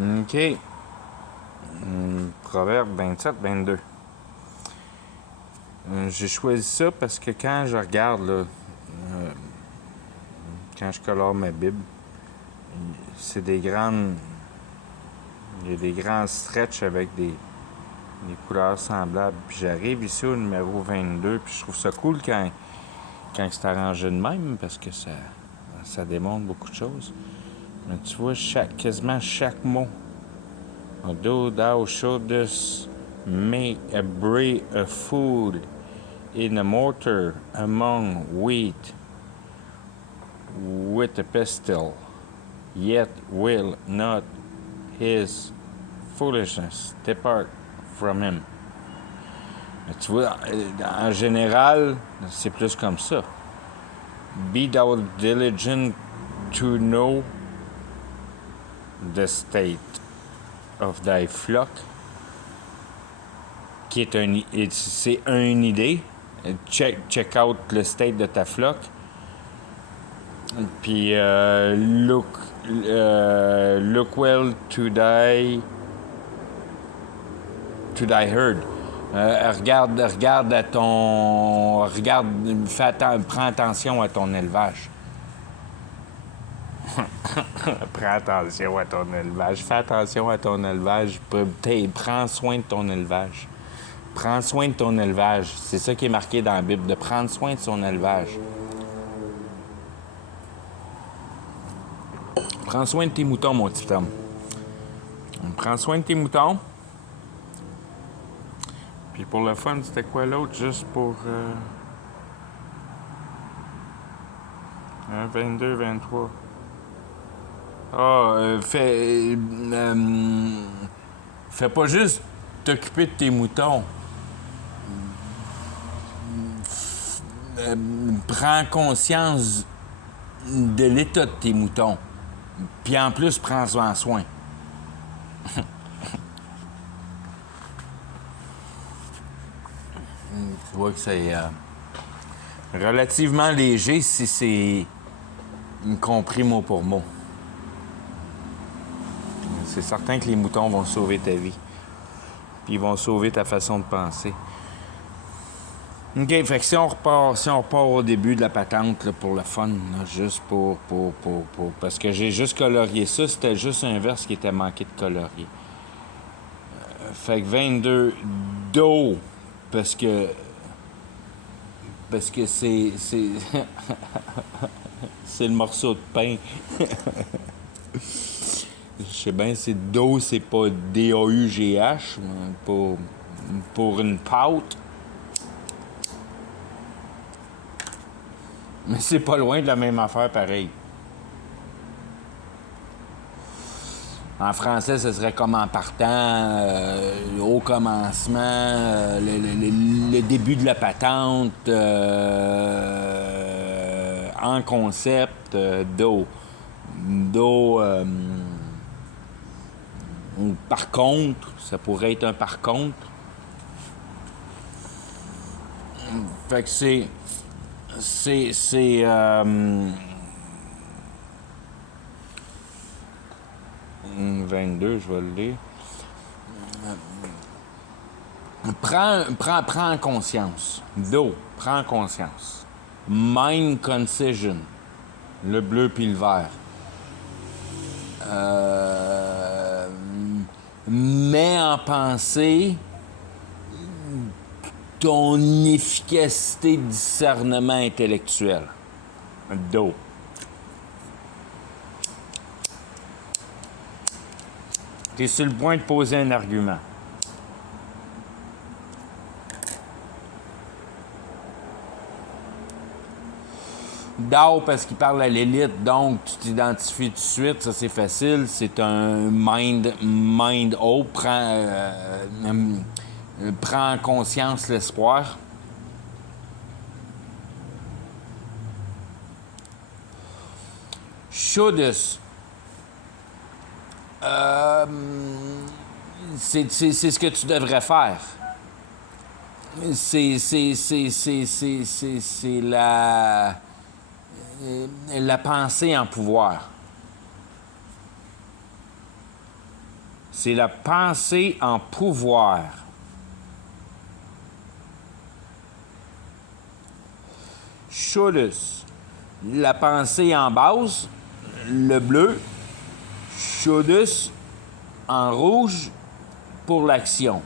OK. Proverbe 27-22. J'ai choisi ça parce que quand je regarde, là, quand je colore ma Bible, c'est des grandes... Il y a des grands stretches avec des couleurs semblables. Puis j'arrive ici au numéro 22, puis je trouve ça cool quand c'est arrangé de même, parce que ça démontre beaucoup de choses. Mais tu vois, quasiment chaque mot. Although thou shouldest make a bray of food in a mortar among wheat with a pestle, yet will not his foolishness depart from him. Mais tu vois, en général, c'est plus comme ça. Be thou diligent to know the state of thy flock, qui est c'est une idée. Check out le state de ta flock. Puis look well to thy herd. Regarde à ton... prends attention à ton élevage. Prends attention à ton élevage. Fais attention à ton élevage. Prends soin de ton élevage. Prends soin de ton élevage. C'est ça qui est marqué dans la Bible, de prendre soin de son élevage. Prends soin de tes moutons, mon petit homme. Prends soin de tes moutons. Puis pour le fun, c'était quoi l'autre? Juste pour... 22, 23. Fais pas juste t'occuper de tes moutons. Prends conscience de l'état de tes moutons. Puis en plus, prends-en soin. Tu vois que c'est relativement léger si c'est compris mot pour mot. C'est certain que les moutons vont sauver ta vie. Puis ils vont sauver ta façon de penser. OK, fait que si on repart au début de la patente là, pour le fun, là, juste pour... Parce que j'ai juste colorié ça, c'était juste un verse qui était manqué de colorier. Fait que 22 d'eau, parce que c'est c'est le morceau de pain. Je sais bien, c'est d'eau, c'est pas D-A-U-G-H, pour une pâte. Mais c'est pas loin de la même affaire pareil. En français, ce serait comme en partant, au commencement, le début de la patente, en concept, d'eau. Par contre, ça pourrait être un par contre. Fait que c'est 22, je vais le lire. Prends conscience. D'eau, prends conscience. Mind concision. Le bleu puis le vert. Mets en pensée ton efficacité de discernement intellectuel. D'eau. Tu es sur le point de poser un argument. Thou, parce qu'il parle à l'élite, donc tu t'identifies tout de suite, ça c'est facile, c'est un mind haut, prends en conscience l'espoir. Shouldest. C'est ce que tu devrais faire. C'est la pensée en pouvoir. C'est la pensée en pouvoir. Schuldus, la pensée en base, le bleu. Schuldus, en rouge, pour l'action.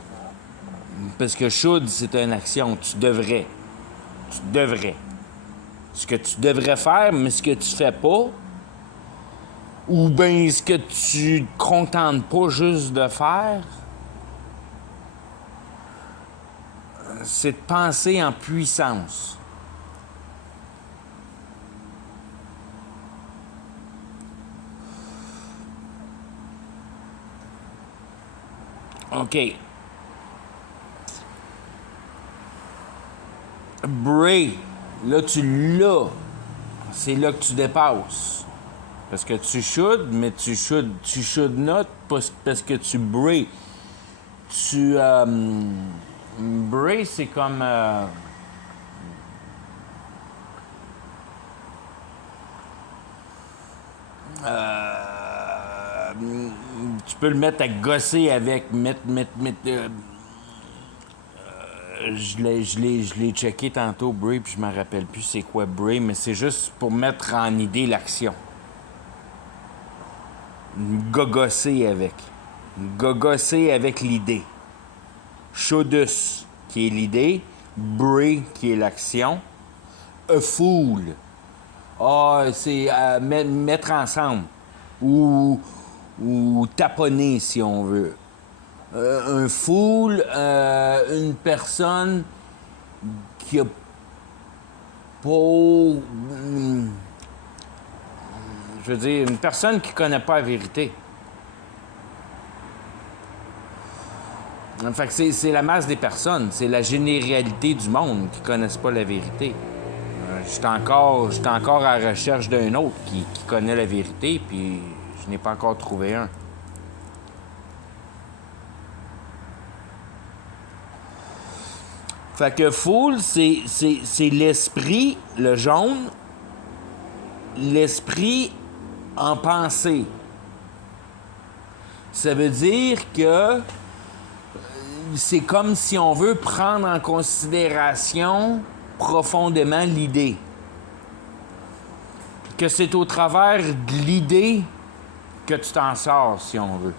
Parce que should, c'est une action. Tu devrais. Tu devrais. Ce que tu devrais faire, mais ce que tu fais pas, ou bien ce que tu te contentes pas juste de faire, c'est de penser en puissance. OK. Bray, là, tu l'as. C'est là que tu dépasses. Parce que tu should, mais tu should not parce que tu bray. Bray, c'est comme... tu peux le mettre à gosser avec, je l'ai checké tantôt, Bray, puis je m'en rappelle plus c'est quoi Bray, mais c'est juste pour mettre en idée l'action. Gogosser avec. Gogosser avec l'idée. Shodus, qui est l'idée. Bray, qui est l'action. A fool. C'est mettre ensemble. Ou taponner, si on veut. Un fool, une personne qui a pas... je veux dire, une personne qui connaît pas la vérité. Fait que c'est la masse des personnes, c'est la généralité du monde qui connaissent pas la vérité. J'étais encore à la recherche d'un autre qui connaît la vérité, puis je n'ai pas encore trouvé un. Fait que fool, c'est l'esprit, le jaune, l'esprit en pensée. Ça veut dire que c'est comme si on veut prendre en considération profondément l'idée. Que c'est au travers de l'idée que tu t'en sors, si on veut.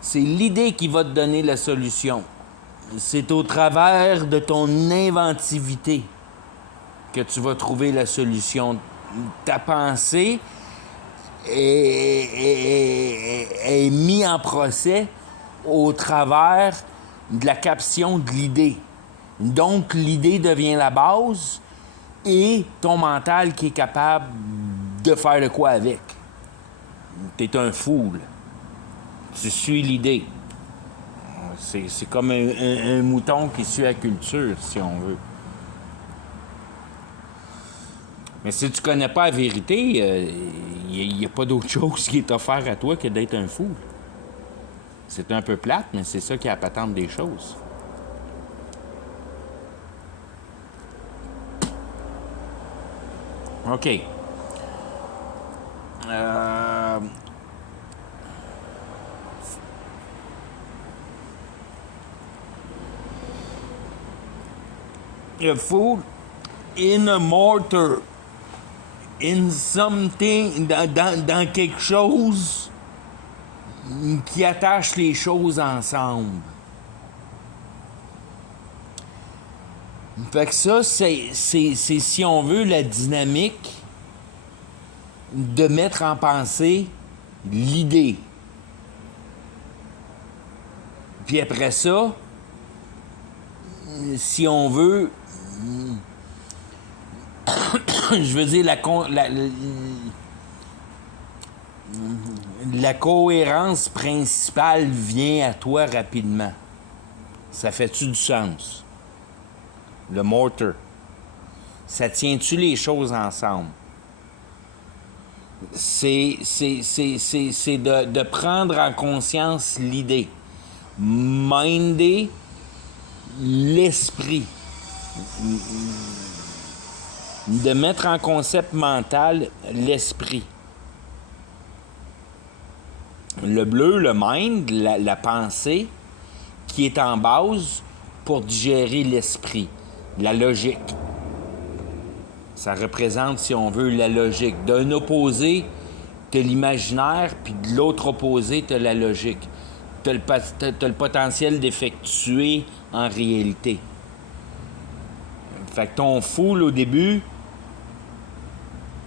C'est l'idée qui va te donner la solution. C'est au travers de ton inventivité que tu vas trouver la solution. Ta pensée est mise en procès au travers de la caption de l'idée. Donc, l'idée devient la base et ton mental qui est capable de faire de quoi avec. T'es un fou, là. Tu suis l'idée. C'est comme un mouton qui suit la culture, si on veut. Mais si tu connais pas la vérité, il n'y a pas d'autre chose qui est offert à toi que d'être un fou. C'est un peu plate, mais c'est ça qui est à patente des choses. OK. A fool in a mortar. In something, dans quelque chose qui attache les choses ensemble. Fait que ça, c'est si on veut, la dynamique de mettre en pensée l'idée. Puis après ça, si on veut, je veux dire, la cohérence principale vient à toi rapidement. Ça fait-tu du sens? Le mortar. Ça tient-tu les choses ensemble? C'est de prendre en conscience l'idée. Minder l'esprit. de mettre en concept mental l'esprit. Le bleu, le mind, la pensée, qui est en base pour digérer l'esprit, la logique. Ça représente, si on veut, la logique. D'un opposé, t'as l'imaginaire, puis de l'autre opposé, t'as la logique. T'as le potentiel d'effectuer en réalité. Fait que ton fool, au début,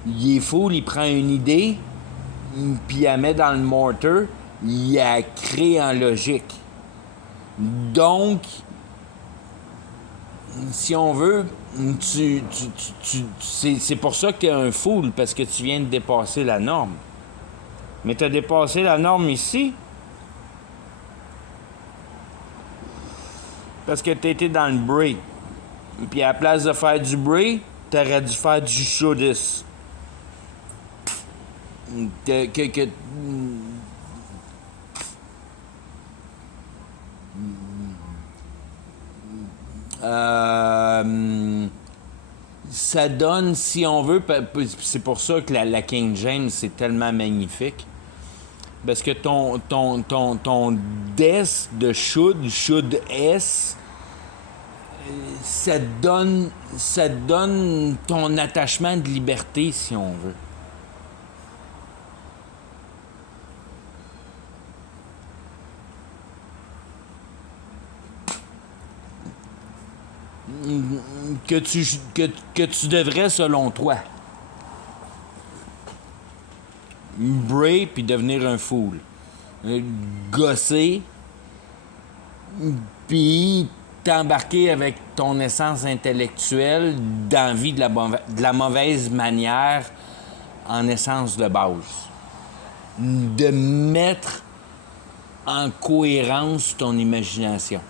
il est fool, il prend une idée, puis il la met dans le mortar, il la crée en logique. Donc, si on veut, c'est pour ça que tu es un fool, parce que tu viens de dépasser la norme. Mais tu as dépassé la norme ici, parce que tu étais dans le bray. Puis à la place de faire du bray, tu aurais dû faire du shoudis. Ça donne, si on veut, c'est pour ça que la King James, c'est tellement magnifique. Parce que ton des de should S, ça donne ton attachement de liberté, si on veut. Que tu devrais, selon toi, bray puis devenir un fool. Gosser, puis t'embarquer avec ton essence intellectuelle d'envie de la mauvaise manière en essence de base. De mettre en cohérence ton imagination.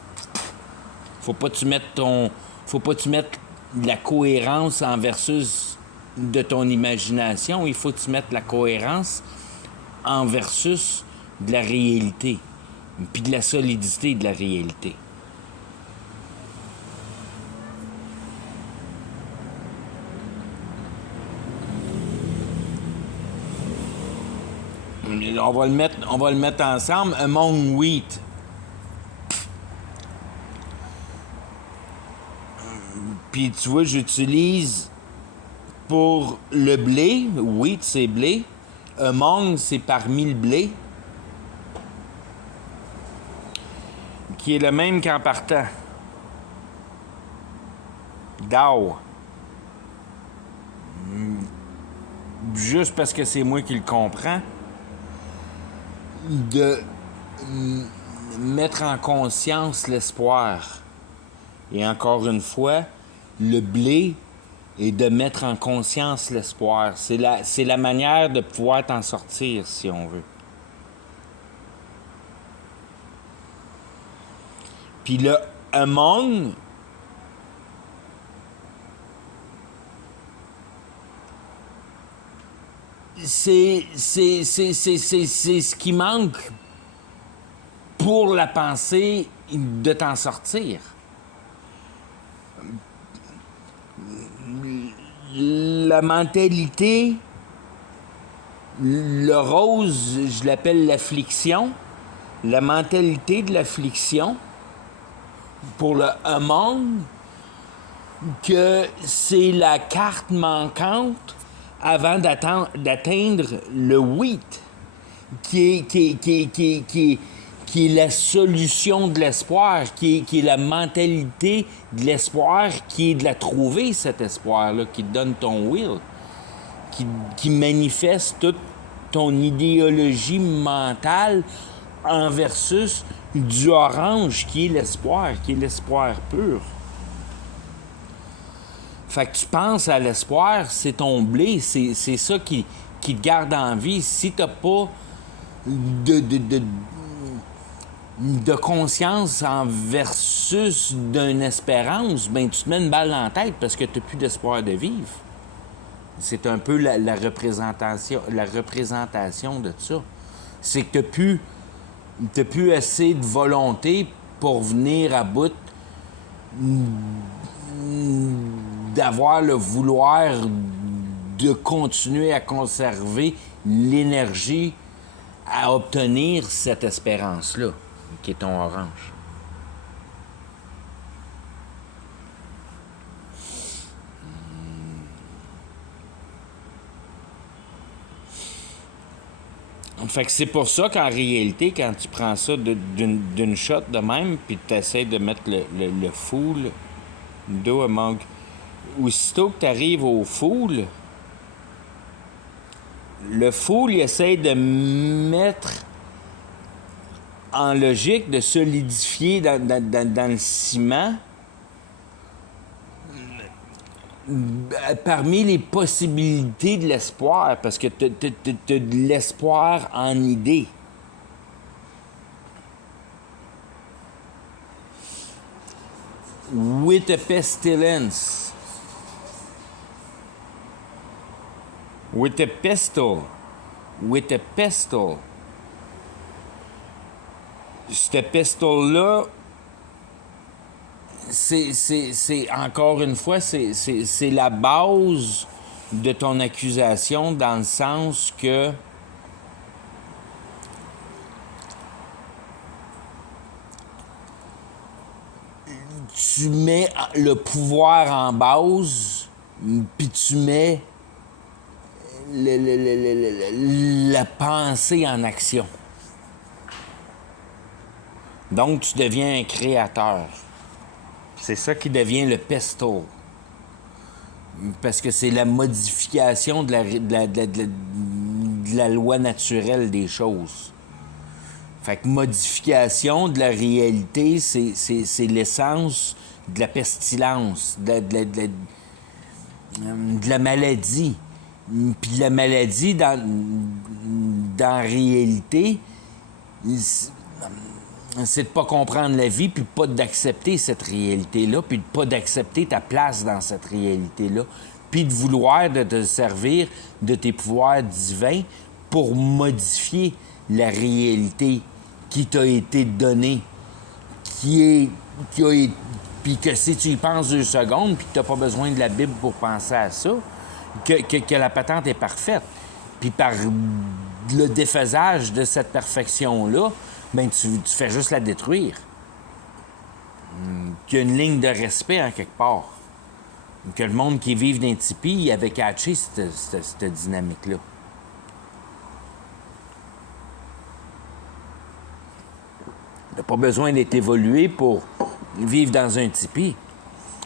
Faut pas que tu mettes la cohérence en versus de ton imagination. Il faut que tu mettes la cohérence en versus de la réalité, puis de la solidité de la réalité. On va le mettre ensemble. Among wheat. Puis tu vois, j'utilise pour le blé, wheat c'est blé, among c'est parmi le blé, qui est le même qu'en partant. Dow. Juste parce que c'est moi qui le comprends, de mettre en conscience l'espoir. Et encore une fois, le blé est de mettre en conscience l'espoir. C'est la manière de pouvoir t'en sortir, si on veut. Puis le among, c'est ce qui manque pour la pensée de t'en sortir. La mentalité, le rose, je l'appelle l'affliction. La mentalité de l'affliction, pour le among, que c'est la carte manquante avant d'atteindre le wheat, qui est la solution de l'espoir, qui est la mentalité de l'espoir, qui est de la trouver, cet espoir-là, qui te donne ton will, qui manifeste toute ton idéologie mentale en versus du orange, qui est l'espoir pur. Fait que tu penses à l'espoir, c'est ton blé, c'est ça qui te garde en vie. Si t'as pas de conscience en versus d'une espérance, ben tu te mets une balle dans la tête parce que tu n'as plus d'espoir de vivre. C'est un peu la représentation de ça. C'est que tu n'as plus assez de volonté pour venir à bout d'avoir le vouloir de continuer à conserver l'énergie à obtenir cette espérance-là, qui est ton orange. Fait que c'est pour ça qu'en réalité, quand tu prends ça d'une shot de même, puis tu essaies de mettre le full do among... Aussitôt que tu arrives au full, le full, il essaie de mettre en logique, de solidifier dans le ciment parmi les possibilités de l'espoir, parce que tu as de l'espoir en idée. With a pestilence. With a pestle. With a pestle. Cette pestle-là, c'est encore une fois, c'est la base de ton accusation dans le sens que tu mets le pouvoir en base, puis tu mets la pensée en action. Donc, tu deviens un créateur. C'est ça qui devient le pesto. Parce que c'est la modification de la loi naturelle des choses. Fait que modification de la réalité, c'est l'essence de la pestilence, de la maladie. Puis la maladie, dans la réalité, c'est de pas comprendre la vie, puis pas d'accepter cette réalité-là, puis de pas d'accepter ta place dans cette réalité-là, puis de vouloir de te servir de tes pouvoirs divins pour modifier la réalité qui t'a été donnée, puis que si tu y penses 2 secondes, puis que t'as pas besoin de la Bible pour penser à ça, que la patente est parfaite. Puis par le défaisage de cette perfection-là, ben tu fais juste la détruire. Qu'il y a une ligne de respect en quelque part. Que le monde qui vit d'un tipi avait catché cette dynamique-là. T'as pas besoin d'être évolué pour vivre dans un tipi.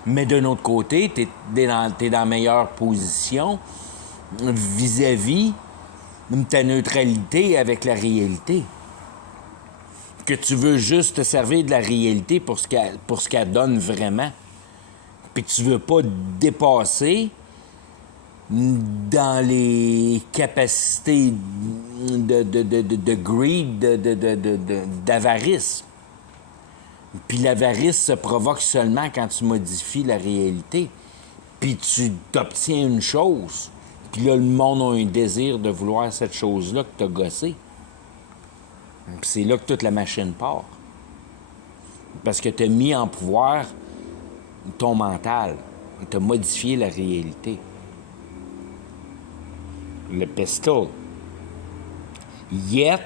Mais d'un autre côté, t'es dans la meilleure position vis-à-vis de ta neutralité avec la réalité. Que tu veux juste te servir de la réalité pour ce qu'elle donne vraiment. Puis que tu veux pas dépasser dans les capacités de greed, d'avarice. Puis l'avarice se provoque seulement quand tu modifies la réalité. Puis tu t'obtiens une chose. Puis là, le monde a un désir de vouloir cette chose-là que t'as gossé. Puis c'est là que toute la machine part. Parce que tu as mis en pouvoir ton mental. Tu as modifié la réalité. Le pestle. Yet,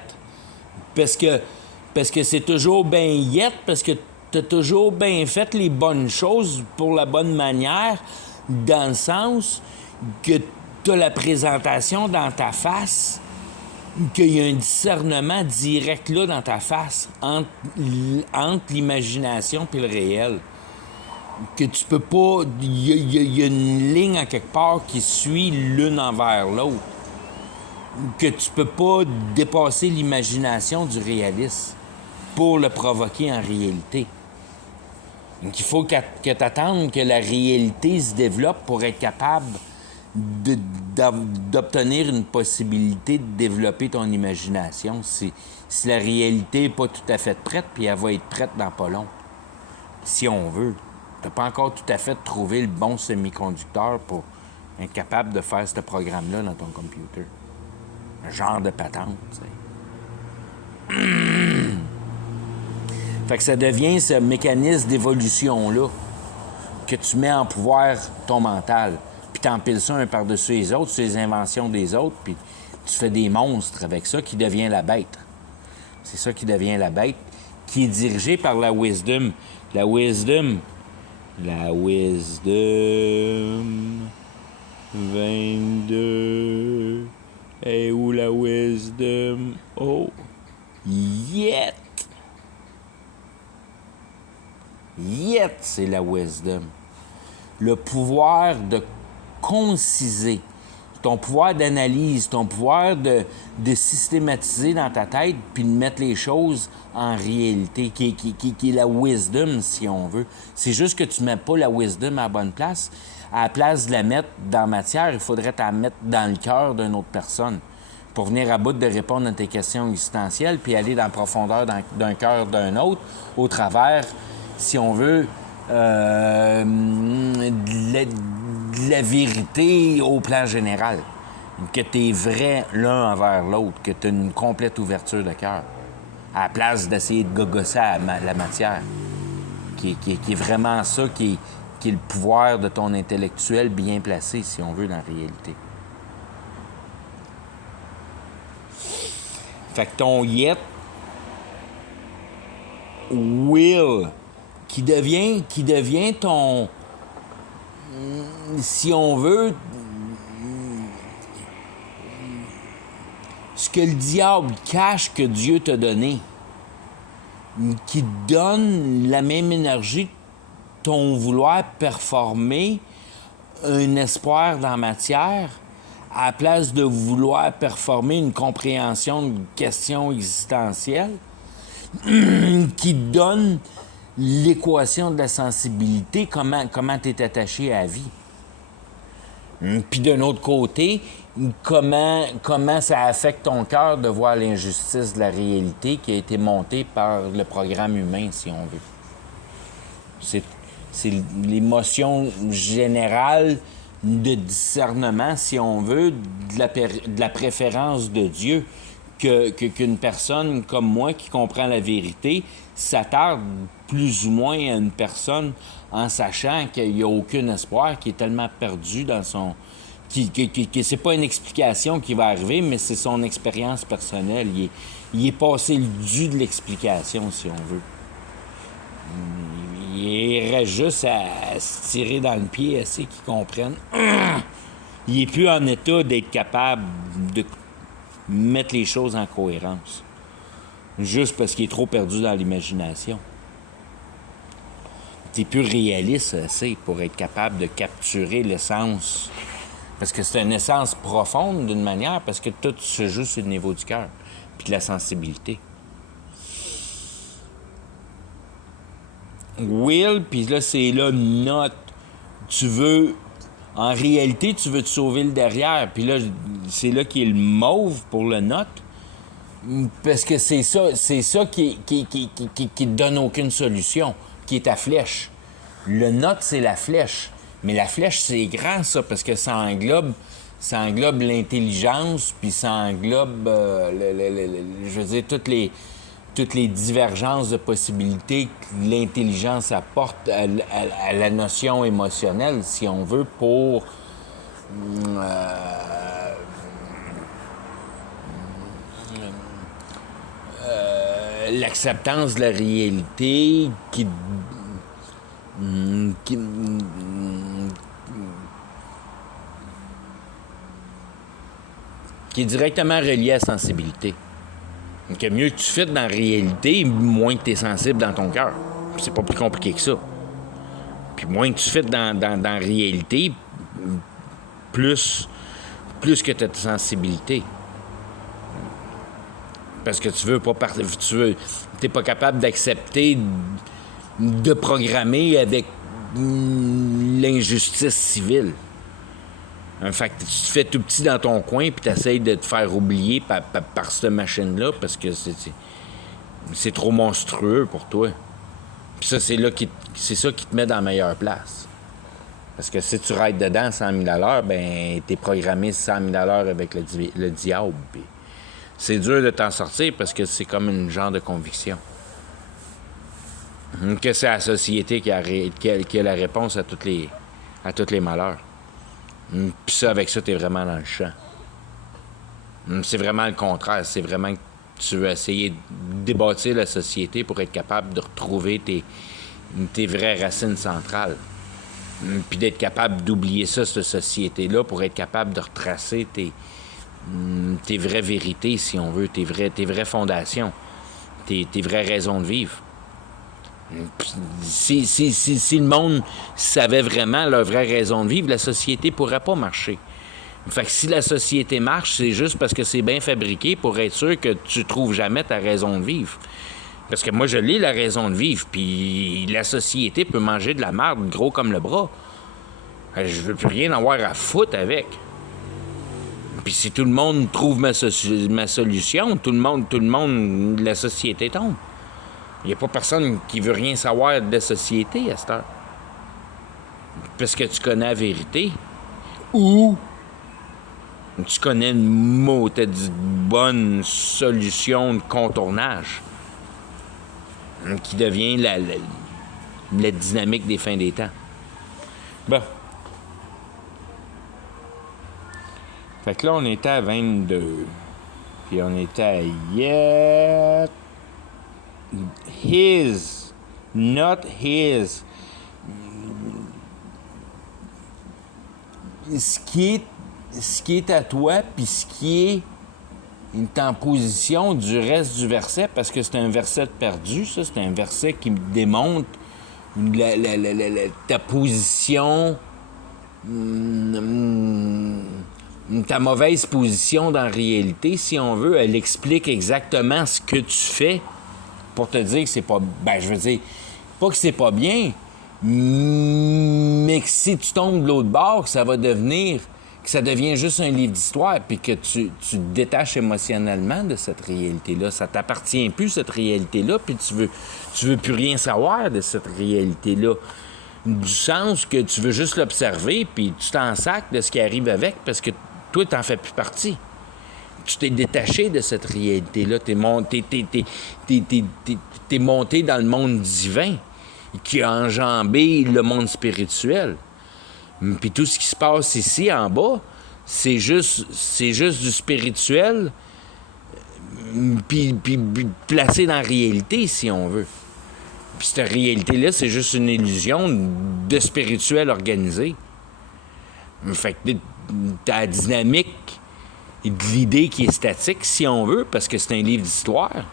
parce que c'est toujours bien yet, parce que tu as toujours bien fait les bonnes choses pour la bonne manière, dans le sens que tu as la présentation dans ta face, qu'il y a un discernement direct là dans ta face entre l'imagination et le réel. Que tu peux pas... Il y a une ligne en quelque part qui suit l'une envers l'autre. Que tu peux pas dépasser l'imagination du réalisme pour le provoquer en réalité. Donc il faut que tu attendes que la réalité se développe pour être capable d'obtenir une possibilité de développer ton imagination. Si la réalité n'est pas tout à fait prête, puis elle va être prête dans pas long. Si on veut. Tu n'as pas encore tout à fait trouvé le bon semi-conducteur pour être capable de faire ce programme-là dans ton computer. Un genre de patente, tu sais. Fait que ça devient ce mécanisme d'évolution-là que tu mets en pouvoir ton mental. Puis tu empiles ça un par-dessus les autres, sur les inventions des autres, puis tu fais des monstres avec ça qui devient la bête. C'est ça qui devient la bête, qui est dirigée par la wisdom. La wisdom 22. Et où la wisdom? Oh, yet, c'est la wisdom. Le pouvoir de conciser, ton pouvoir d'analyse, ton pouvoir de systématiser dans ta tête puis de mettre les choses en réalité, qui est la wisdom, si on veut. C'est juste que tu ne mets pas la wisdom à la bonne place. À la place de la mettre dans la matière, il faudrait la mettre dans le cœur d'une autre personne pour venir à bout de répondre à tes questions existentielles puis aller dans la profondeur d'un cœur d'un autre au travers, si on veut, de la vérité au plan général. Que tu es vrai l'un envers l'autre, que tu as une complète ouverture de cœur, à la place d'essayer de gogosser la matière, qui est vraiment ça, qui est le pouvoir de ton intellectuel bien placé, si on veut, dans la réalité. Fait que ton yet will, qui devient ton, si on veut, ce que le diable cache que Dieu t'a donné, qui te donne la même énergie, ton vouloir performer, un espoir dans la matière, à la place de vouloir performer une compréhension de questions existentielles, qui te donne l'équation de la sensibilité, comment tu es attaché à la vie. Puis d'un autre côté, comment ça affecte ton cœur de voir l'injustice de la réalité qui a été montée par le programme humain, si on veut. C'est l'émotion générale de discernement, si on veut, de la préférence de Dieu, qu'une personne comme moi qui comprend la vérité s'attarde plus ou moins à une personne en sachant qu'il n'y a aucun espoir, qui est tellement perdu dans son... que c'est pas une explication qui va arriver, mais c'est son expérience personnelle. Il est passé le dû de l'explication, si on veut. Il reste juste à se tirer dans le pied assez qu'ils comprennent. Il n'est plus en état d'être capable de mettre les choses en cohérence. Juste parce qu'il est trop perdu dans l'imagination. T'es plus réaliste assez pour être capable de capturer l'essence. Parce que c'est une essence profonde d'une manière, parce que tout se joue sur le niveau du cœur, puis de la sensibilité. Will, puis là, c'est là, not. Tu veux... En réalité, tu veux te sauver le derrière. Puis là, c'est là qui est le mauve pour le not. Parce que c'est ça qui te donne aucune solution, qui est ta flèche. Le not, c'est la flèche. Mais la flèche, c'est grand, ça, parce que ça englobe l'intelligence, puis ça englobe, je veux dire, toutes les divergences de possibilités que l'intelligence apporte à la notion émotionnelle, si on veut, pour l'acceptance de la réalité qui est directement reliée à la sensibilité. Donc, mieux que tu fites dans la réalité, moins que tu es sensible dans ton cœur. C'est pas plus compliqué que ça. Puis moins que tu fites dans la réalité, plus que tu as de sensibilité. Parce que tu veux pas t'es pas capable d'accepter de programmer avec l'injustice civile. En fait, tu te fais tout petit dans ton coin puis tu essaies de te faire oublier par cette machine-là parce que c'est trop monstrueux pour toi. Puis ça, c'est ça qui te met dans la meilleure place. Parce que si tu rides dedans 100 000 $, ben t'es programmé 100 000 $ avec le diable. Puis c'est dur de t'en sortir parce que c'est comme une genre de conviction. Que c'est la société qui a la réponse à tous les malheurs. Puis ça, avec ça, t'es vraiment dans le champ. C'est vraiment le contraire. C'est vraiment que tu veux essayer de débâtir la société pour être capable de retrouver tes vraies racines centrales. Puis d'être capable d'oublier ça, cette société-là, pour être capable de retracer tes vraies vérités, si on veut, tes vraies fondations, tes vraies raisons de vivre. Si le monde savait vraiment leur vraie raison de vivre, la société pourrait pas marcher. Fait que si la société marche, c'est juste parce que c'est bien fabriqué pour être sûr que tu trouves jamais ta raison de vivre. Parce que moi, je l'ai, la raison de vivre, puis la société peut manger de la merde gros comme le bras. Je veux plus rien avoir à foutre avec. Puis si tout le monde trouve ma solution, tout le monde, la société tombe. Il n'y a pas personne qui veut rien savoir de la société à cette heure. Parce que tu connais la vérité. Ou tu connais une bonne solution de contournage qui devient la dynamique des fins des temps. Bon. Fait que là, on était à 22. Puis on était à yet. His. Not his. Ce qui est à toi, puis ce qui est en position du reste du verset, parce que c'est un verset perdu, ça. C'est un verset qui me démontre ta position, ta mauvaise position dans la réalité, si on veut. Elle explique exactement ce que tu fais pour te dire que c'est pas... Ben, je veux dire, pas que c'est pas bien, mais que si tu tombes de l'autre bord, que ça devient juste un livre d'histoire, puis que tu te détaches émotionnellement de cette réalité-là. Ça t'appartient plus, cette réalité-là, puis tu veux plus rien savoir de cette réalité-là. Du sens que tu veux juste l'observer, puis tu t'en sacs de ce qui arrive avec, parce que toi, t'en fais plus partie. Tu t'es détaché de cette réalité-là. T'es monté dans le monde divin qui a enjambé le monde spirituel. Puis tout ce qui se passe ici, en bas, c'est juste du spirituel, puis placé dans la réalité, si on veut. Puis cette réalité-là, c'est juste une illusion de spirituel organisé. Fait que t'as la dynamique de l'idée qui est statique, si on veut, parce que c'est un livre d'histoire.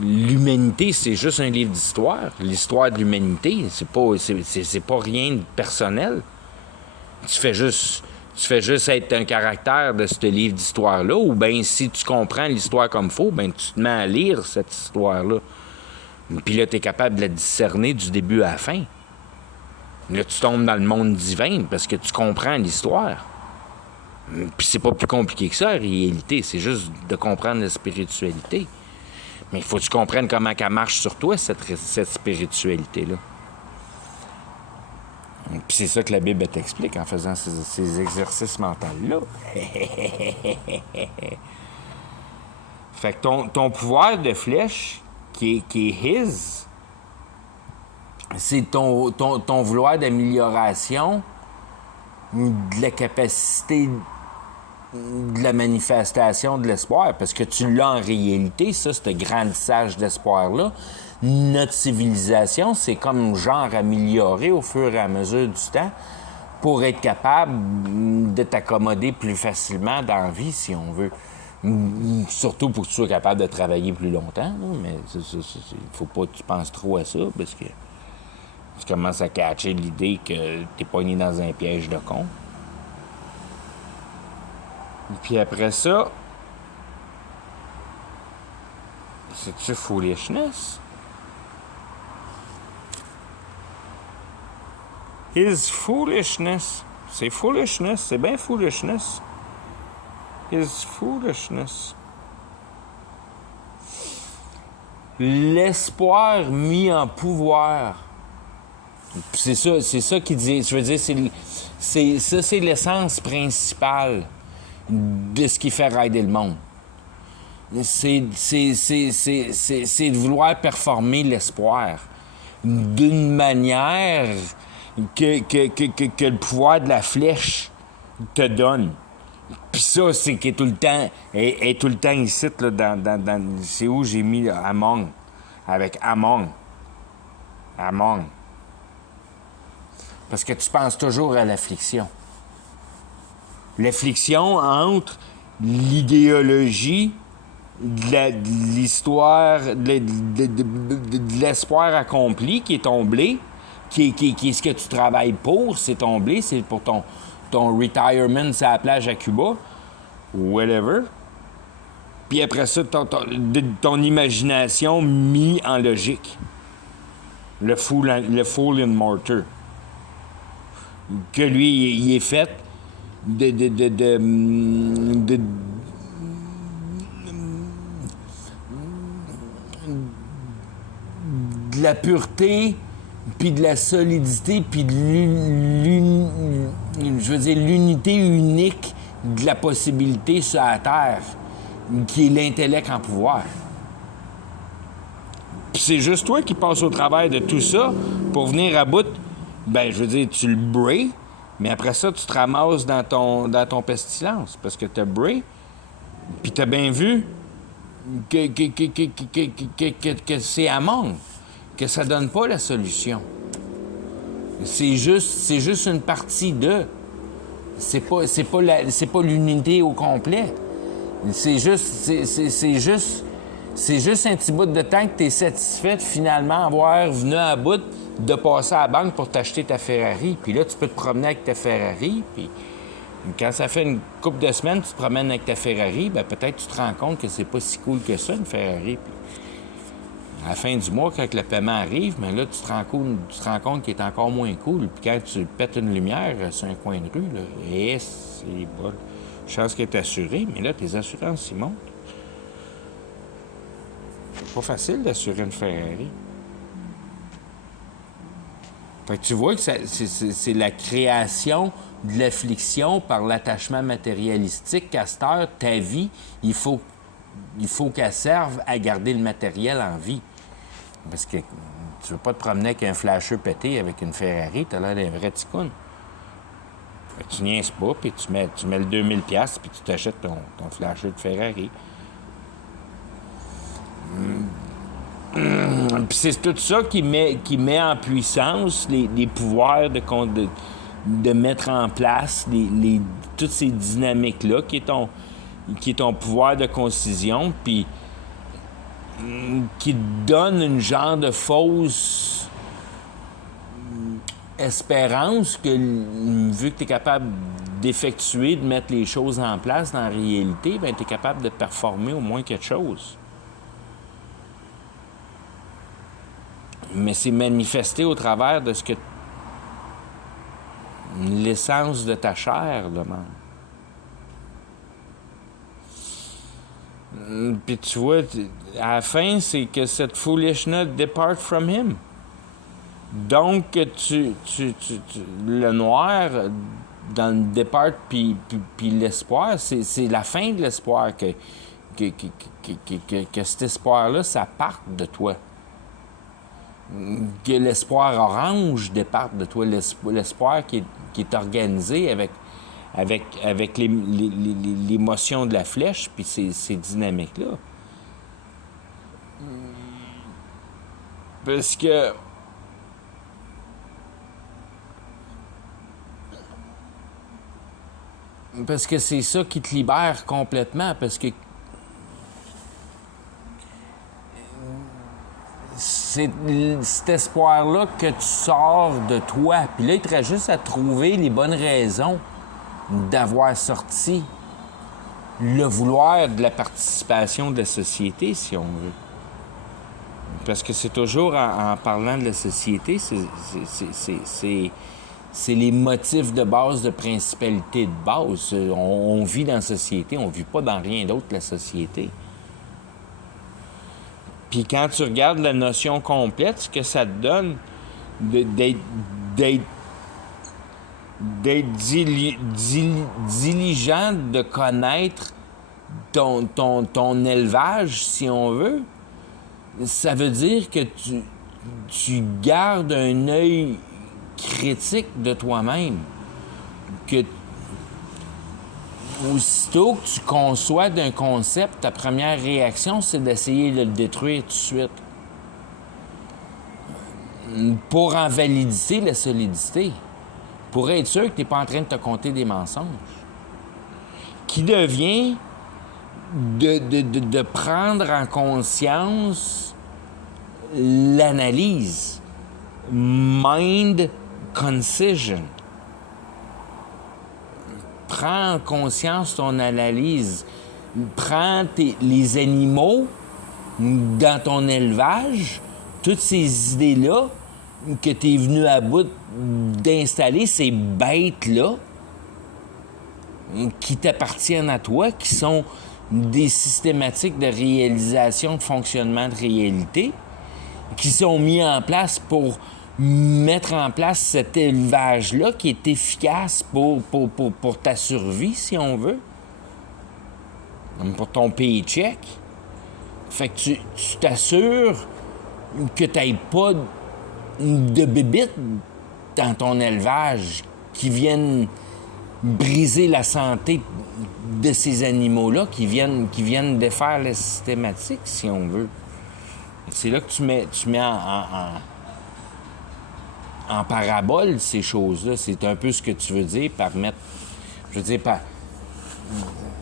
L'humanité, c'est juste un livre d'histoire. L'histoire de l'humanité, c'est pas rien de personnel. Tu fais juste être un caractère de ce livre d'histoire-là, ou bien si tu comprends l'histoire comme faut, bien tu te mets à lire cette histoire-là. Puis là, tu es capable de la discerner du début à la fin. Là, tu tombes dans le monde divin parce que tu comprends l'histoire. Puis c'est pas plus compliqué que ça, en réalité. C'est juste de comprendre la spiritualité. Mais il faut que tu comprennes comment elle marche sur toi, cette spiritualité-là. Puis c'est ça que la Bible t'explique en faisant ces exercices mentaux-là. Fait que ton pouvoir de flèche, qui est his, c'est ton vouloir d'amélioration, de la capacité de la manifestation de l'espoir, parce que tu l'as en réalité, ça, ce grandissage d'espoir-là. Notre civilisation, c'est comme genre amélioré au fur et à mesure du temps pour être capable de t'accommoder plus facilement dans la vie, si on veut. Surtout pour que tu sois capable de travailler plus longtemps, là, mais il faut pas que tu penses trop à ça, parce que tu commences à catcher l'idée que t'es pogné dans un piège de con. Puis après ça, c'est-tu foolishness? His foolishness. C'est foolishness. C'est bien foolishness. His foolishness. L'espoir mis en pouvoir. C'est ça qui dit. Je veux dire, c'est l'essence principale de ce qui fait rider le monde. C'est de vouloir performer l'espoir. d'une manière que le pouvoir de la flèche te donne. Puis ça, c'est qu'il est tout le temps, est tout le temps ici, là, c'est où j'ai mis là, Among, avec Among. Among. Parce que tu penses toujours à l'affliction. L'affliction entre l'idéologie, de l'histoire, de l'espoir accompli qui est ton blé, qui est ce que tu travailles pour, c'est ton blé, c'est pour ton retirement sur la plage à Cuba, ou whatever. Puis après ça, ton imagination mis en logique. Le fool in mortar. Que lui, il est fait de la pureté, puis de la solidité, puis de l'unité unique de la possibilité sur la Terre, qui est l'intellect en pouvoir. Puis c'est juste toi qui passes au travers de tout ça pour venir à bout. Ben, je veux dire, tu le brais, mais après ça, tu te ramasses dans ton pestilence, parce que t'as brais, puis t'as bien vu que c'est Among, que ça donne pas la solution. C'est juste une partie de. C'est pas l'unité au complet. C'est juste un petit bout de temps que tu es satisfait de finalement avoir venu à bout de passer à la banque pour t'acheter ta Ferrari. Puis là, tu peux te promener avec ta Ferrari. Puis quand ça fait une couple de semaines que tu te promènes avec ta Ferrari, bien peut-être tu te rends compte que c'est pas si cool que ça, une Ferrari. Puis à la fin du mois, quand le paiement arrive, bien là, tu te rends compte qu'il est encore moins cool. Puis quand tu pètes une lumière sur un coin de rue, là, et c'est bon. Chance qu'elle est assurée, mais là, tes assurances, ils montent. C'est pas facile d'assurer une Ferrari. Fait que tu vois que c'est la création de l'affliction par l'attachement matérialistique qu'à cette heure, ta vie, il faut qu'elle serve à garder le matériel en vie. Parce que tu veux pas te promener avec un flasheur pété avec une Ferrari, t'as l'air d'un vrai ticoun. Fait que tu niaises pas, puis tu mets le 2000$, puis tu t'achètes ton flasheur de Ferrari. Puis c'est tout ça qui met en puissance les pouvoirs de mettre en place toutes ces dynamiques-là, qui est ton pouvoir de concision, puis qui te donne une genre de fausse espérance que, vu que tu es capable d'effectuer, de mettre les choses en place dans la réalité, bien, tu es capable de performer au moins quelque chose. Mais c'est manifesté au travers de ce que l'essence de ta chair demande. Puis tu vois, à la fin, c'est que cette foolishness depart from him. Donc, le noir, dans le départ puis l'espoir, c'est la fin de l'espoir que cet espoir-là, ça parte de toi. Que l'espoir orange départe de toi, l'espoir qui est organisé avec l'émotion de la flèche, puis ces dynamiques-là. Parce que c'est ça qui te libère complètement, parce que c'est cet espoir-là que tu sors de toi. Puis là, il te reste juste à trouver les bonnes raisons d'avoir sorti le vouloir de la participation de la société, si on veut. Parce que c'est toujours en parlant de la société, c'est les motifs de base, de principalité de base. On vit dans la société, on vit pas dans rien d'autre que la société. Puis quand tu regardes la notion complète, ce que ça te donne d'être diligent de connaître ton élevage, si on veut, ça veut dire que tu gardes un œil critique de toi-même. Que aussitôt que tu conçois d'un concept, ta première réaction, c'est d'essayer de le détruire tout de suite. Pour en valider la solidité. Pour être sûr que tu n'es pas en train de te conter des mensonges. Qui devient de prendre en conscience l'analyse. Mind concision. Prends en conscience ton analyse. Prends les animaux dans ton élevage, toutes ces idées-là que tu es venu à bout d'installer, ces bêtes-là qui t'appartiennent à toi, qui sont des systématiques de réalisation, de fonctionnement de réalité, qui sont mis en place pour mettre en place cet élevage-là qui est efficace pour ta survie, si on veut, pour ton paycheck. Fait que tu t'assures que tu n'aies pas de bébites dans ton élevage qui viennent briser la santé de ces animaux-là, qui viennent défaire la systématique, si on veut. C'est là que tu mets en parabole ces choses-là. C'est un peu ce que tu veux dire par mettre... Je veux dire,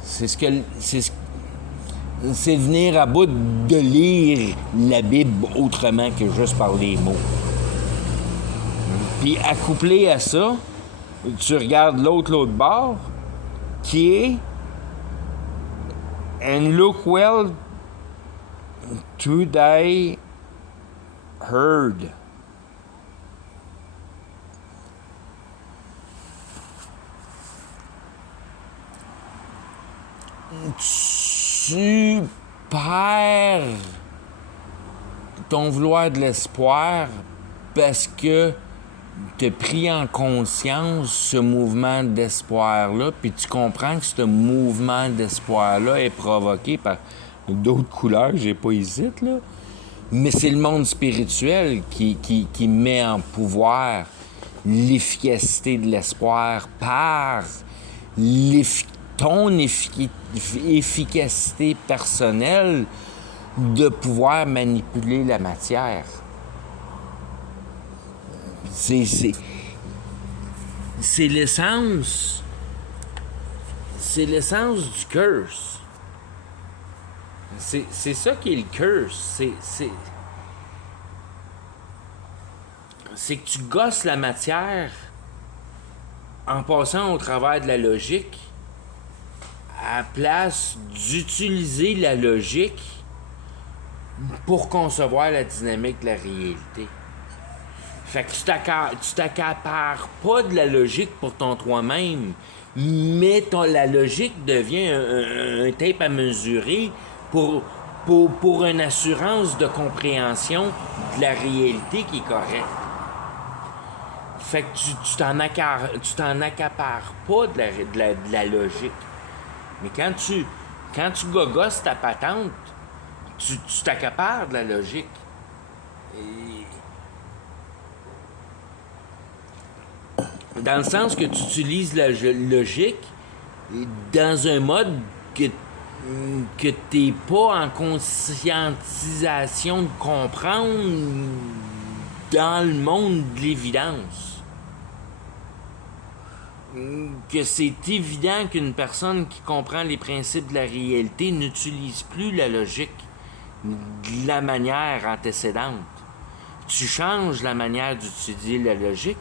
c'est venir à bout de lire la Bible autrement que juste par les mots. Puis accouplé à ça, tu regardes l'autre bord, qui est « And look well to thy herd ». Tu perds ton vouloir de l'espoir parce que tu as pris en conscience ce mouvement d'espoir-là, puis tu comprends que ce mouvement d'espoir-là est provoqué par d'autres couleurs, j'ai pas hésité, là. Mais c'est le monde spirituel qui met en pouvoir l'efficacité de l'espoir par ton efficacité personnelle de pouvoir manipuler la matière. C'est l'essence. C'est l'essence du curse. C'est ça qui est le curse. C'est que tu gosses la matière en passant au travers de la logique à la place d'utiliser la logique pour concevoir la dynamique de la réalité. Fait que tu t'accapares pas de la logique pour ton toi-même, mais la logique devient un tape à mesurer pour une assurance de compréhension de la réalité qui est correcte. Fait que tu t'en accapares pas de la logique. Mais quand tu gogosses ta patente, tu t'accapares de la logique. Dans le sens que tu utilises la logique dans un mode que t'es pas en conscientisation de comprendre dans le monde de l'évidence. Que c'est évident qu'une personne qui comprend les principes de la réalité n'utilise plus la logique de la manière antécédente. Tu changes la manière d'utiliser la logique,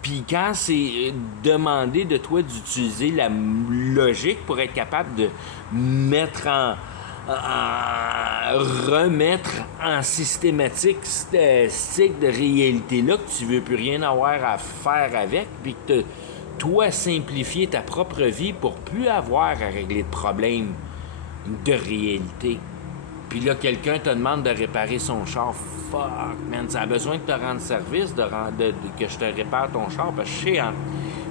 puis quand c'est demandé de toi d'utiliser la logique pour être capable de remettre en systématique de réalité-là que tu veux plus rien avoir à faire avec, puis que toi simplifier ta propre vie pour plus avoir à régler de problèmes de réalité. Puis là, quelqu'un te demande de réparer son char. Fuck, man, ça a besoin de te rendre service, que je te répare ton char, parce que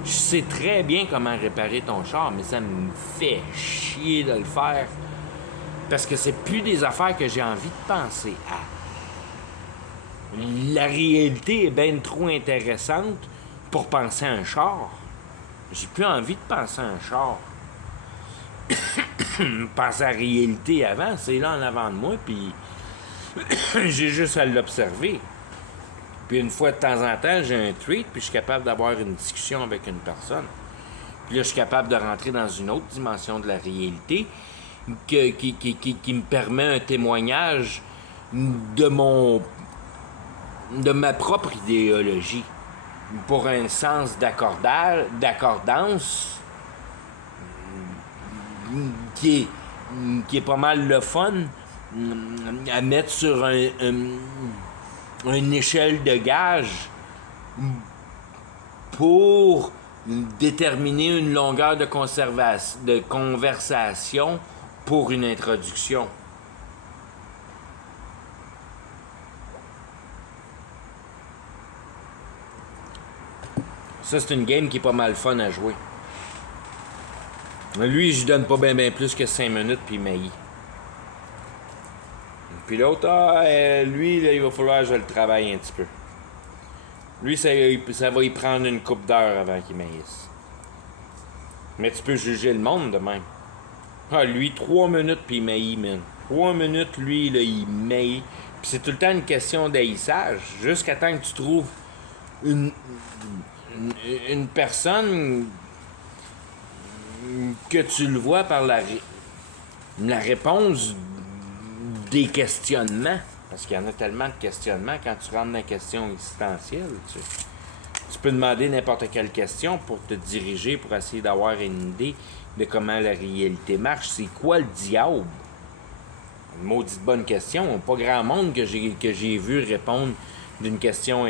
je sais très bien comment réparer ton char, mais ça me fait chier de le faire. Parce que c'est plus des affaires que j'ai envie de penser à. La réalité est bien trop intéressante pour penser à un char. J'ai plus envie de penser à un char. Penser à la réalité avant, c'est là en avant de moi, puis j'ai juste à l'observer. Puis une fois de temps en temps, j'ai un tweet, puis je suis capable d'avoir une discussion avec une personne. Puis là, je suis capable de rentrer dans une autre dimension de la réalité qui me permet un témoignage de ma propre idéologie. Pour un sens d'accordance qui est pas mal le fun à mettre sur une échelle de gage pour déterminer une longueur de conversation pour une introduction. Ça, c'est une game qui est pas mal fun à jouer. Lui, je donne pas bien plus que 5 minutes, puis il m'haït. Puis l'autre, lui, là, il va falloir que je le travaille un petit peu. Lui, ça va y prendre une couple d'heures avant qu'il m'haïsse. Mais tu peux juger le monde de même. Ah, lui, 3 minutes, puis il m'haït, man. 3 minutes, lui, là, il m'haït. Puis c'est tout le temps une question d'haïssage, jusqu'à temps que tu trouves une personne que tu le vois par la réponse des questionnements. Parce qu'il y en a tellement de questionnements quand tu rentres dans la question existentielle. Tu peux demander n'importe quelle question pour te diriger, pour essayer d'avoir une idée de comment la réalité marche. C'est quoi le diable? Une maudite bonne question. Pas grand monde que j'ai vu répondre d'une question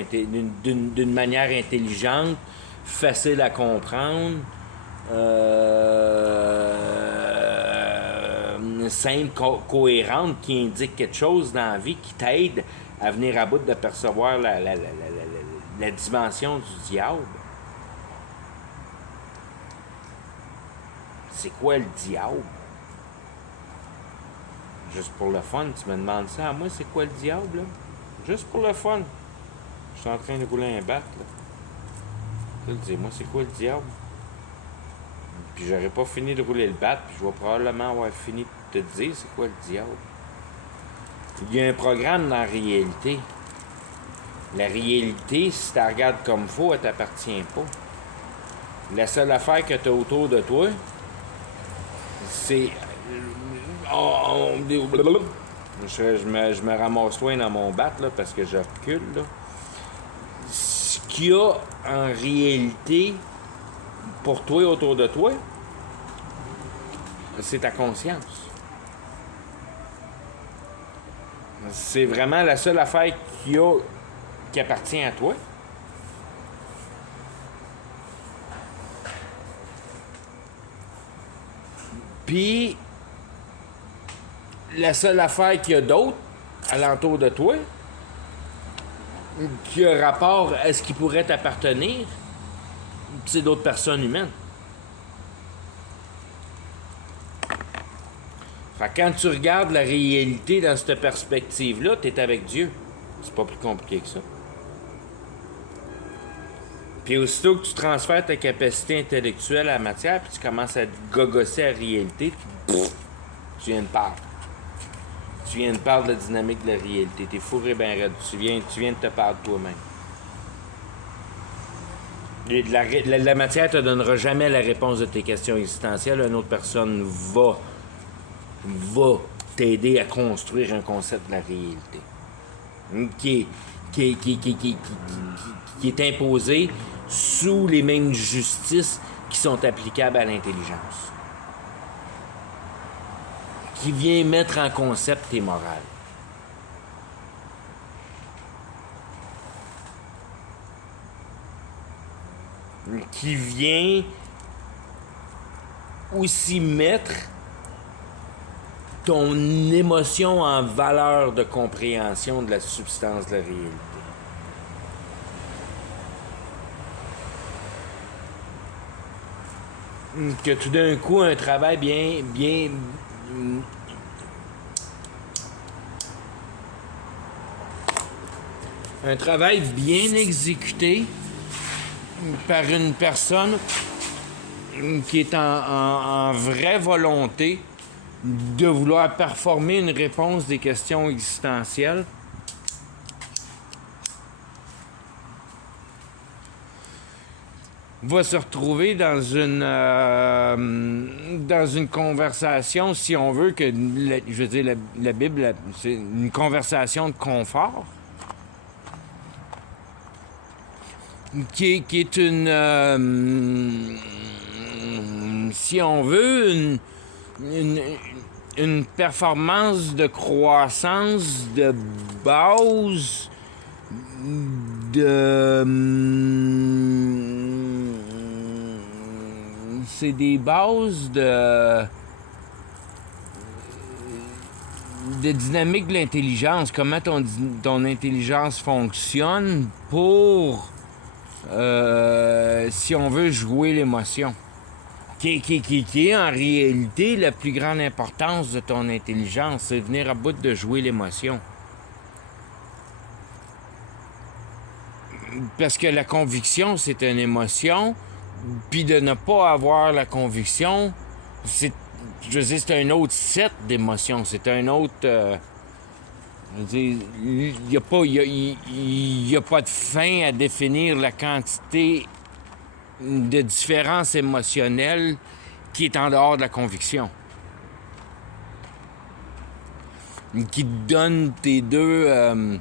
d'une manière intelligente, facile à comprendre, simple, cohérente, qui indique quelque chose dans la vie, qui t'aide à venir à bout de percevoir la dimension du diable. C'est quoi le diable? Juste pour le fun, tu me demandes ça à moi, c'est quoi le diable, là? Juste pour le fun. Je suis en train de rouler un bat, là. Tu dis, moi, c'est quoi le diable? Puis j'aurais pas fini de rouler le bat, puis je vais probablement avoir fini de te dire c'est quoi le diable. Il y a un programme dans la réalité. La réalité, si tu la regardes comme faux, elle t'appartient pas. La seule affaire que tu as autour de toi, c'est... Je me ramasse loin dans mon bat, là, parce que je recule, là. Ce qu'il y a en réalité pour toi autour de toi, c'est ta conscience. C'est vraiment la seule affaire qu'il y a qui appartient à toi. Puis, la seule affaire qu'il y a d'autre alentour de toi, qui a rapport à ce qui pourrait t'appartenir, c'est d'autres personnes humaines. Fait que quand tu regardes la réalité dans cette perspective-là, tu es avec Dieu. C'est pas plus compliqué que ça. Puis aussitôt que tu transfères ta capacité intellectuelle à la matière, puis tu commences à gogosser la réalité, tu viens de parler. Tu viens de parler de la dynamique de la réalité. T'es fourré ben raide. Tu viens de te parler de toi-même. La matière ne te donnera jamais la réponse de tes questions existentielles. Une autre personne va t'aider à construire un concept de la réalité qui est imposé sous les mêmes justices qui sont applicables à l'intelligence, qui vient mettre en concept tes morales. Qui vient aussi mettre ton émotion en valeur de compréhension de la substance de la réalité. Que tout d'un coup, un travail bien Un travail bien exécuté par une personne qui est en vraie volonté de vouloir performer une réponse des questions existentielles. Va se retrouver dans une conversation, si on veut, que je veux dire, la Bible, c'est une conversation de confort, qui est une si on veut, une performance de croissance de base c'est des bases de dynamique de l'intelligence, comment ton intelligence fonctionne pour, si on veut, jouer l'émotion. Qui est en réalité la plus grande importance de ton intelligence, c'est venir à bout de jouer l'émotion. Parce que la conviction, c'est une émotion, puis de ne pas avoir la conviction, c'est un autre set d'émotions, c'est un autre... je veux dire, il n'y a pas de fin à définir la quantité de différence émotionnelle qui est en dehors de la conviction. Qui te donne tes deux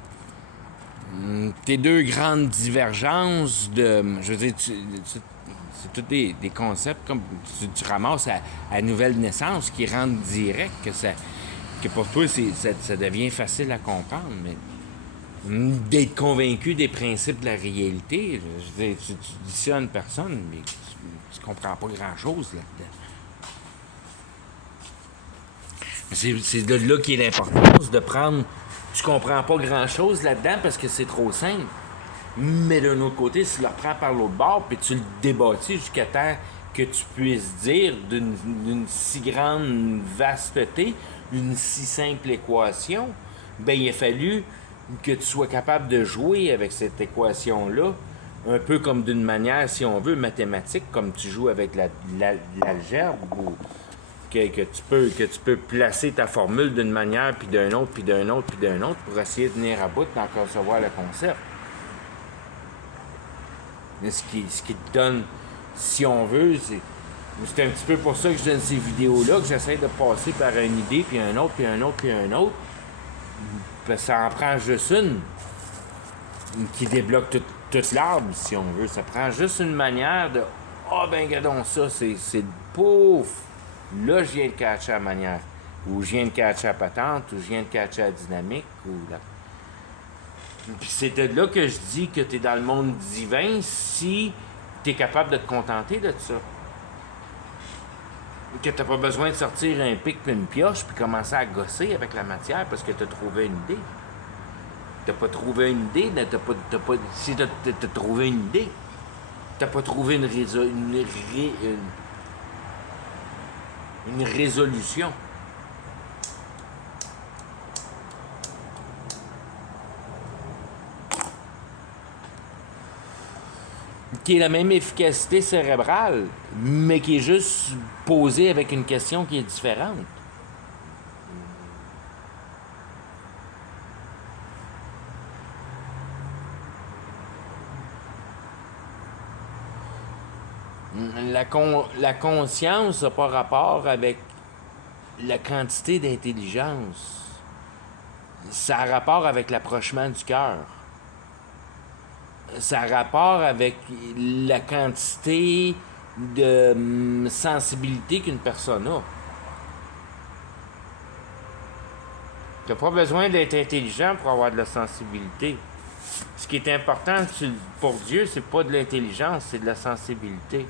grandes divergences de... Je veux dire, c'est tous des concepts comme tu ramasses à nouvelle naissance qui rendent direct que pour toi, ça devient facile à comprendre, mais d'être convaincu des principes de la réalité, je veux dire, tu dis ça à une personne, mais tu comprends pas grand-chose là-dedans. C'est de là qu'est l'importance de prendre... Tu comprends pas grand-chose là-dedans parce que c'est trop simple. Mais d'un autre côté, si tu le reprends par l'autre bord, puis tu le débâtis jusqu'à temps que tu puisses dire d'une si grande vasteté, une si simple équation, ben il a fallu que tu sois capable de jouer avec cette équation-là, un peu comme d'une manière, si on veut, mathématique, comme tu joues avec l'algèbre, ou que tu peux placer ta formule d'une manière, puis d'un autre, puis d'un autre, puis d'un autre, pour essayer de venir à bout d'en concevoir le concept. Mais ce qui te donne, si on veut, c'est un petit peu pour ça que je donne ces vidéos-là, que j'essaie de passer par une idée, puis un autre, puis un autre, puis un autre. Parce que ça en prend juste une qui débloque toute l'arbre, si on veut. Ça prend juste une manière de « Ah, ben, regardons ça, c'est pouf! Là, je viens de catcher la manière. » Ou je viens de catcher la patente, ou je viens de catcher la dynamique, ou la... Puis c'est de là que je dis que tu es dans le monde divin si tu es capable de te contenter de ça. Que tu n'as pas besoin de sortir un pic puis une pioche puis commencer à gosser avec la matière parce que tu as trouvé une idée. Tu n'as pas trouvé une idée, si tu as trouvé une idée, tu n'as pas trouvé une résolution. Qui est la même efficacité cérébrale, mais qui est juste posée avec une question qui est différente. La conscience n'a pas rapport avec la quantité d'intelligence. Ça a rapport avec l'approchement du cœur. Ça a rapport avec la quantité de sensibilité qu'une personne a. Tu n'as pas besoin d'être intelligent pour avoir de la sensibilité. Ce qui est important pour Dieu, c'est pas de l'intelligence, c'est de la sensibilité.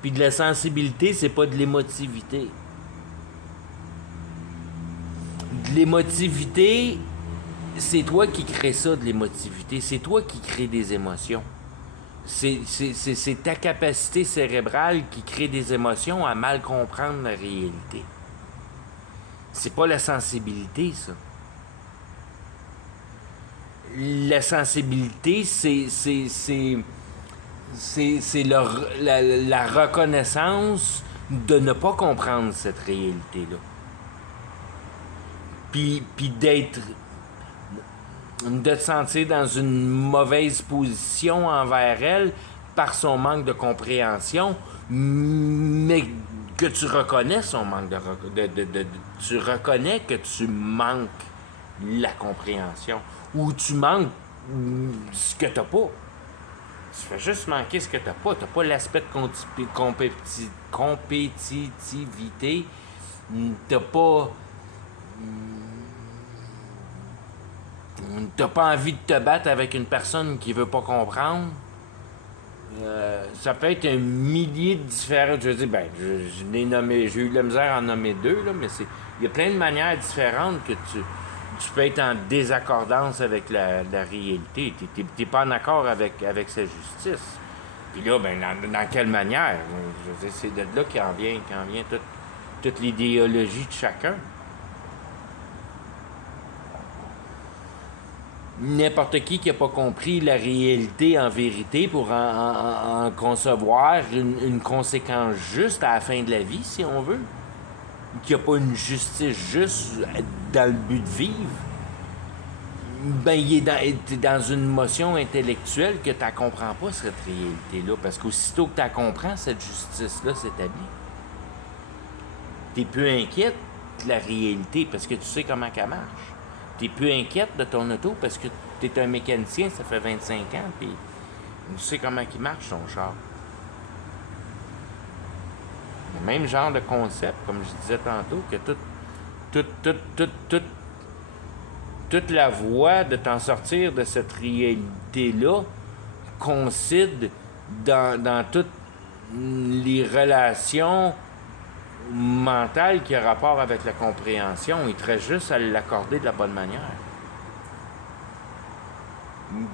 Puis de la sensibilité, c'est pas de l'émotivité. De l'émotivité, c'est toi qui crée ça, de l'émotivité. C'est toi qui crée des émotions. C'est ta capacité cérébrale qui crée des émotions à mal comprendre la réalité. C'est pas la sensibilité, ça. La sensibilité, c'est la reconnaissance de ne pas comprendre cette réalité-là. Puis de te sentir dans une mauvaise position envers elle par son manque de compréhension, mais que tu reconnais son manque tu reconnais que tu manques la compréhension ou tu manques ce que t'as pas. Tu fais juste manquer ce que t'as pas. T'as pas l'aspect de compétitivité. T'as pas... T'as pas envie de te battre avec une personne qui veut pas comprendre. Ça peut être un millier de différents... Je veux dire, je l'ai nommé, j'ai eu de la misère à en nommer deux, là, mais il y a plein de manières différentes que tu peux être en désaccordance avec la réalité. T'es pas en accord avec sa justice. Puis là, dans quelle manière? Je veux dire, c'est de là qu'en vient toute l'idéologie de chacun. N'importe qui n'a pas compris la réalité en vérité pour en concevoir une conséquence juste à la fin de la vie, si on veut. Qu'il n'y a pas une justice juste dans le but de vivre. Il est dans une motion intellectuelle que tu ne comprends pas cette réalité-là. Parce qu'aussitôt que tu la comprends, cette justice-là s'établit. Tu n'es plus inquiète de la réalité parce que tu sais comment elle marche. T'es plus inquiète de ton auto parce que t'es un mécanicien, ça fait 25 ans, puis tu sais comment il marche ton char. Le même genre de concept, comme je disais tantôt, que toute la voie de t'en sortir de cette réalité-là consiste dans toutes les relations mentale qui a rapport avec la compréhension, il te reste juste à l'accorder de la bonne manière.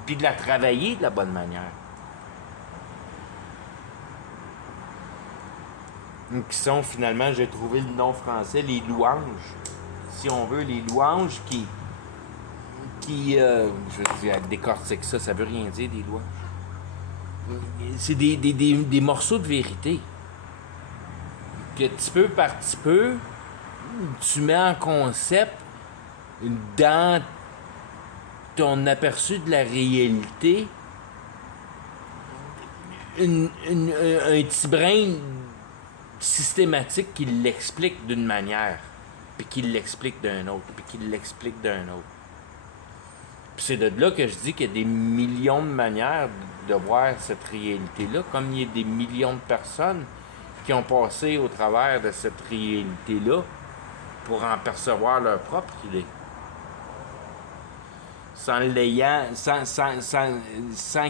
Puis de la travailler de la bonne manière. Qui sont finalement, j'ai trouvé le nom français, les louanges. Si on veut, les louanges qui je veux dire, décortique ça veut rien dire, des louanges. C'est des morceaux de vérité. Que petit peu par petit peu, tu mets en concept dans ton aperçu de la réalité un petit brin systématique qui l'explique d'une manière, puis qui l'explique d'un autre, puis qui l'explique d'un autre. Puis c'est de là que je dis qu'il y a des millions de manières de voir cette réalité-là, comme il y a des millions de personnes qui ont passé au travers de cette réalité-là pour en percevoir leur propre idée. Sans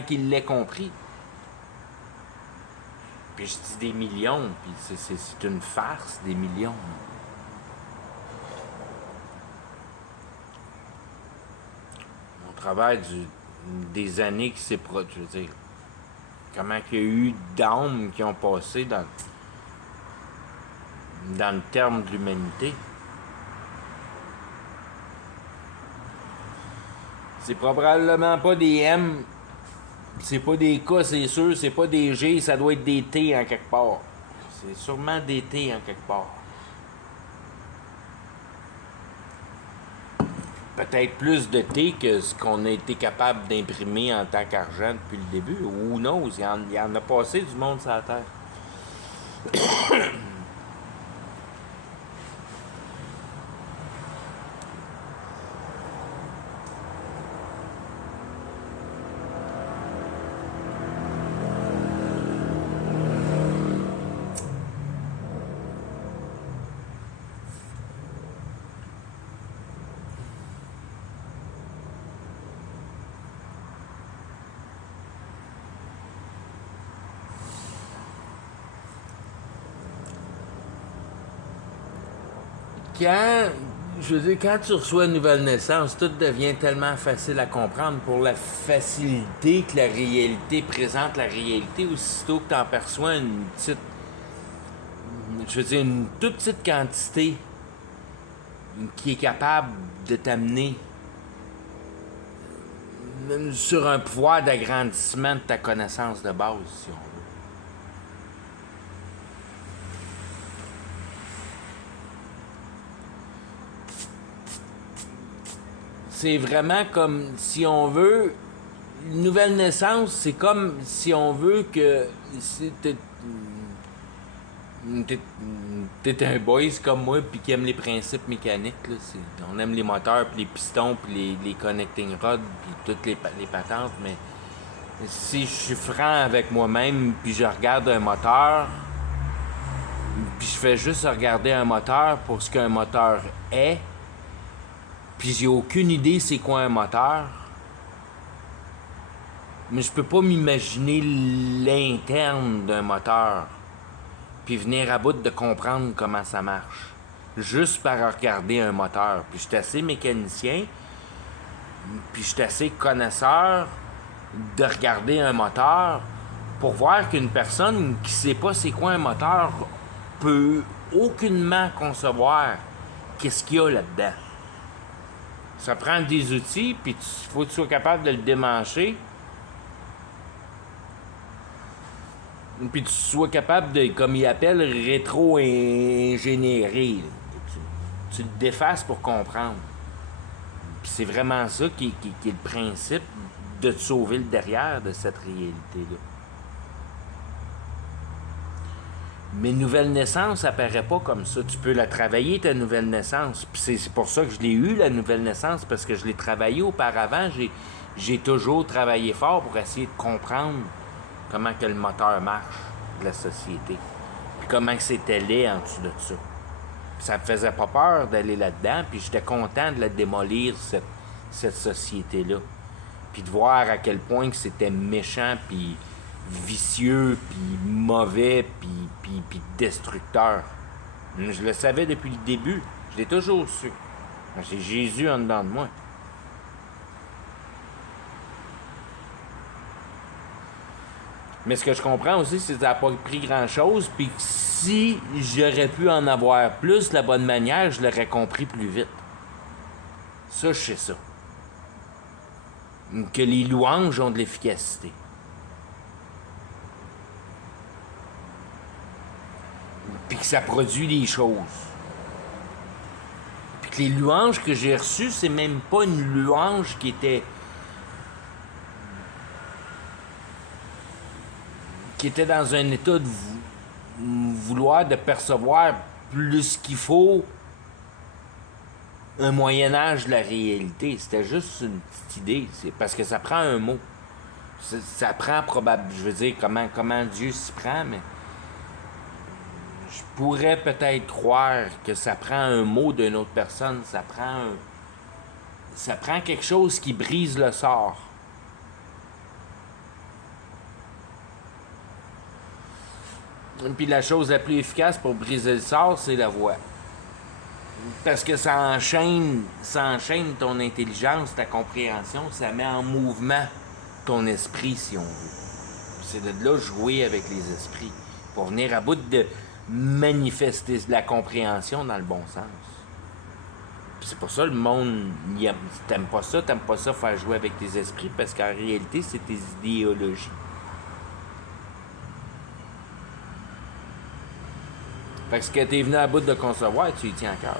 qu'ils l'aient compris. Puis je dis des millions, puis c'est une farce, des millions. Au travers des années qui s'est produit, je veux dire, comment il y a eu d'âmes qui ont passé dans le terme de l'humanité. C'est probablement pas des M, c'est pas des K, c'est sûr, c'est pas des G, ça doit être des T en quelque part. C'est sûrement des T en quelque part. Peut-être plus de T que ce qu'on a été capable d'imprimer en tant qu'argent depuis le début. Who knows? Il y en a passé du monde sur la Terre. Quand Je veux dire, quand tu reçois une nouvelle naissance, tout devient tellement facile à comprendre pour la facilité que la réalité présente la réalité, aussitôt que tu en perçois une petite, je veux dire, une toute petite quantité qui est capable de t'amener sur un pouvoir d'agrandissement de ta connaissance de base, si on veut. C'est vraiment comme, si on veut, une nouvelle naissance, c'est comme si on veut que t'es un boys comme moi puis qui aime les principes mécaniques. Là. On aime les moteurs, puis les pistons, puis les connecting rods, puis toutes les patentes, mais si je suis franc avec moi-même puis je regarde un moteur, puis je fais juste regarder un moteur pour ce qu'un moteur est, puis j'ai aucune idée c'est quoi un moteur, mais je peux pas m'imaginer l'interne d'un moteur puis venir à bout de comprendre comment ça marche juste par regarder un moteur. Puis je suis assez mécanicien, puis je suis assez connaisseur de regarder un moteur pour voir qu'une personne qui sait pas c'est quoi un moteur peut aucunement concevoir qu'est-ce qu'il y a là-dedans. Ça prend des outils, puis il faut que tu sois capable de le démancher. Puis tu sois capable de, comme ils appellent, rétro-ingénierer. Tu le défaces pour comprendre. Puis c'est vraiment ça qui est le principe de te sauver le derrière de cette réalité-là. Mais nouvelle naissance, ça paraît pas comme ça. Tu peux la travailler, ta nouvelle naissance. Puis c'est pour ça que je l'ai eu, la nouvelle naissance, parce que je l'ai travaillée auparavant. J'ai toujours travaillé fort pour essayer de comprendre comment que le moteur marche de la société. Puis comment que c'était laid en dessous de ça. Puis ça me faisait pas peur d'aller là-dedans, puis j'étais content de la démolir, cette société-là. Puis de voir à quel point que c'était méchant, puis vicieux, puis mauvais, puis destructeur. Je le savais depuis le début. Je l'ai toujours su. J'ai Jésus en dedans de moi. Mais ce que je comprends aussi, c'est que ça n'a pas pris grand-chose, puis que si j'aurais pu en avoir plus, la bonne manière, je l'aurais compris plus vite. Ça, je sais ça. Que les louanges ont de l'efficacité. Puis que ça produit des choses. Puis que les louanges que j'ai reçues, c'est même pas une louange qui était dans un état de vouloir de percevoir plus qu'il faut un Moyen-Âge de la réalité. C'était juste une petite idée. C'est parce que ça prend un mot. Ça prend probablement, je veux dire, comment Dieu s'y prend, mais je pourrais peut-être croire que ça prend un mot d'une autre personne. Ça prend quelque chose qui brise le sort. Puis la chose la plus efficace pour briser le sort, c'est la voix. Parce que ça enchaîne ton intelligence, ta compréhension, ça met en mouvement ton esprit, si on veut. C'est de là jouer avec les esprits, pour venir à bout de manifester la compréhension dans le bon sens. Puis c'est pour ça le monde, t'aimes pas ça faire jouer avec tes esprits, parce qu'en réalité, c'est tes idéologies. Fait que ce que t'es venu à bout de concevoir, tu y tiens à cœur.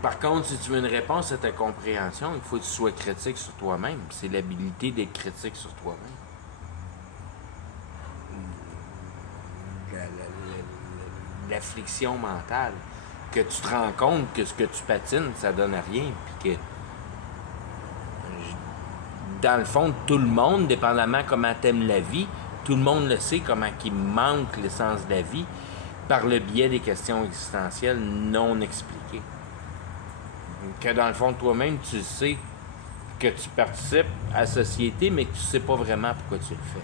Par contre, si tu veux une réponse à ta compréhension, il faut que tu sois critique sur toi-même. C'est l'habilité d'être critique sur toi-même. L'affliction mentale. Que tu te rends compte que ce que tu patines, ça donne à rien, puis que dans le fond, tout le monde, dépendamment comment t'aimes la vie, tout le monde le sait comment il manque l'essence de la vie par le biais des questions existentielles non expliquées. Que dans le fond, toi-même, tu sais que tu participes à la société, mais que tu sais pas vraiment pourquoi tu le fais.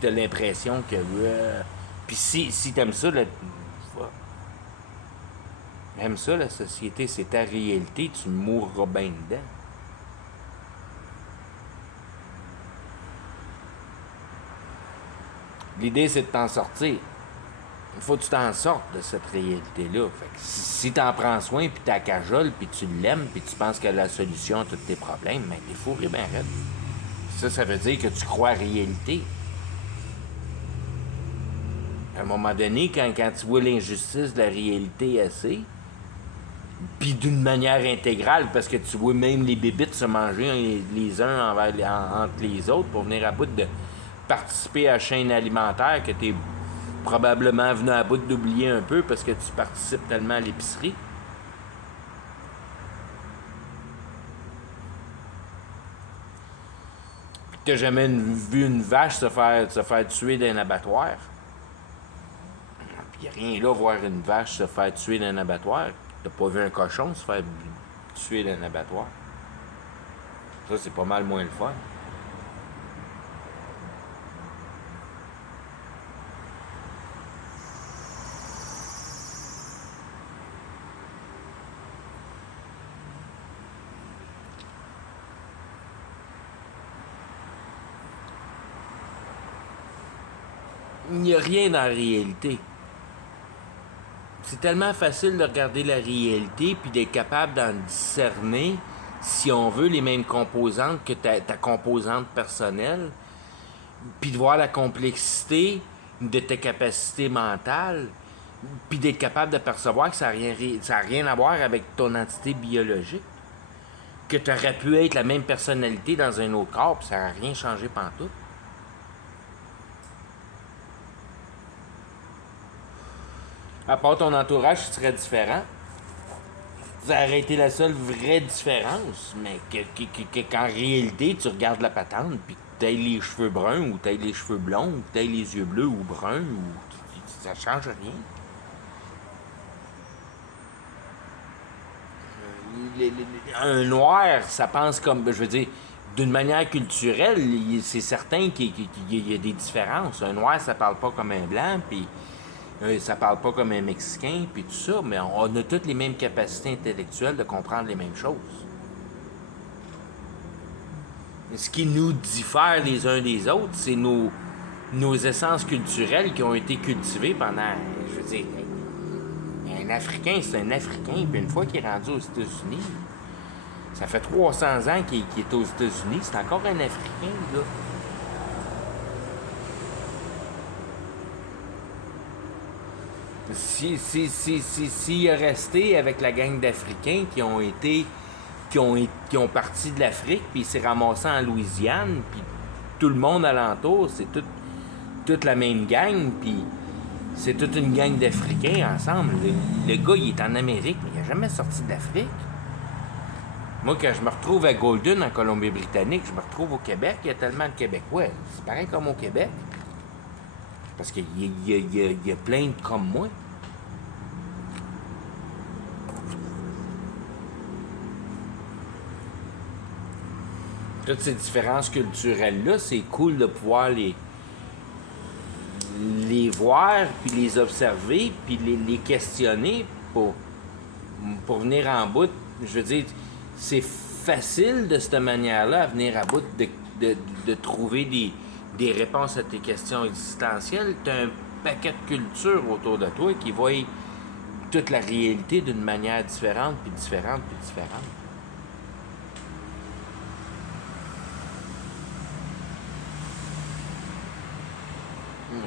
Tu as l'impression que... Puis si tu aimes ça, aimes ça, la société, c'est ta réalité, tu mourras bien dedans. L'idée, c'est de t'en sortir. Il faut que tu t'en sortes de cette réalité-là. Fait que si t'en prends soin, puis t'as cajole, puis tu l'aimes, puis tu penses que la solution à tous tes problèmes, ben t'es fou et ben raide. Ça veut dire que tu crois à la réalité. À un moment donné, quand tu vois l'injustice de la réalité assez, puis d'une manière intégrale, parce que tu vois même les bébites se manger les uns entre les autres pour venir à bout de participer à la chaîne alimentaire que tu es probablement venu à bout d'oublier un peu parce que tu participes tellement à l'épicerie. Puis que t'as jamais vu une vache se faire tuer dans un abattoir. Puis y a rien là voir une vache se faire tuer dans un abattoir. T'as pas vu un cochon se faire tuer dans un abattoir. Ça, c'est pas mal moins le fun. Il n'y a rien dans la réalité. C'est tellement facile de regarder la réalité puis d'être capable d'en discerner, si on veut, les mêmes composantes que ta composante personnelle, puis de voir la complexité de tes capacités mentales, puis d'être capable de percevoir que ça n'a rien à voir avec ton entité biologique, que tu aurais pu être la même personnalité dans un autre corps, puis ça n'a rien changé pantoute. À part ton entourage, tu serais différent. Ça aurait été la seule vraie différence, mais qu'en réalité, tu regardes la patente, puis que t'aies les cheveux bruns, ou t'aies les cheveux blonds, ou t'aies les yeux bleus ou bruns, ça change rien. Un noir, ça pense comme, je veux dire, d'une manière culturelle, c'est certain qu'il y a des différences. Un noir, ça parle pas comme un blanc, puis ça parle pas comme un Mexicain, puis tout ça, mais on a toutes les mêmes capacités intellectuelles de comprendre les mêmes choses. Ce qui nous diffère les uns des autres, c'est nos essences culturelles qui ont été cultivées pendant, je veux dire, un Africain, c'est un Africain, puis une fois qu'il est rendu aux États-Unis, ça fait 300 ans qu'il est aux États-Unis, c'est encore un Africain, là. S'il est resté avec la gang d'Africains qui ont parti de l'Afrique, puis il s'est ramassé en Louisiane, puis tout le monde alentour, c'est toute la même gang, puis c'est toute une gang d'Africains ensemble. Le gars, il est en Amérique, mais il n'a jamais sorti de l'Afrique. Moi, quand je me retrouve à Golden, en Colombie-Britannique, je me retrouve au Québec, il y a tellement de Québécois. C'est pareil comme au Québec. Parce qu'il y a plein de comme moi. Toutes ces différences culturelles-là, c'est cool de pouvoir les voir, puis les observer, puis les questionner pour venir en bout. Je veux dire, c'est facile de cette manière-là à venir à bout de trouver des réponses à tes questions existentielles. Tu as un paquet de cultures autour de toi qui voient toute la réalité d'une manière différente, puis différente, puis différente.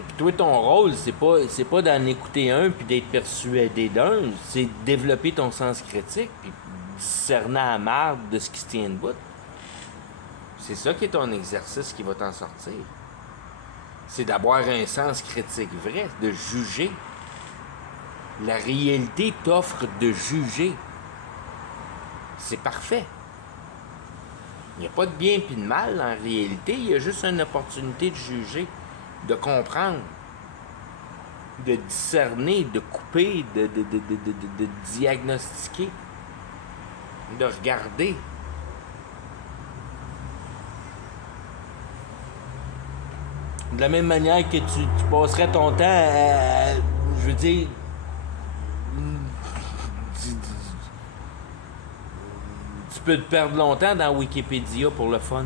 Puis toi, ton rôle, c'est pas d'en écouter un puis d'être persuadé d'un, c'est de développer ton sens critique puis discerner à la marde de ce qui se tient debout. C'est ça qui est ton exercice qui va t'en sortir. C'est d'avoir un sens critique vrai, de juger. La réalité t'offre de juger. C'est parfait. Il n'y a pas de bien et de mal en réalité, il y a juste une opportunité de juger, de comprendre, de discerner, de couper, de diagnostiquer, de regarder. De la même manière que tu passerais ton temps je veux dire, tu peux te perdre longtemps dans Wikipédia pour le fun.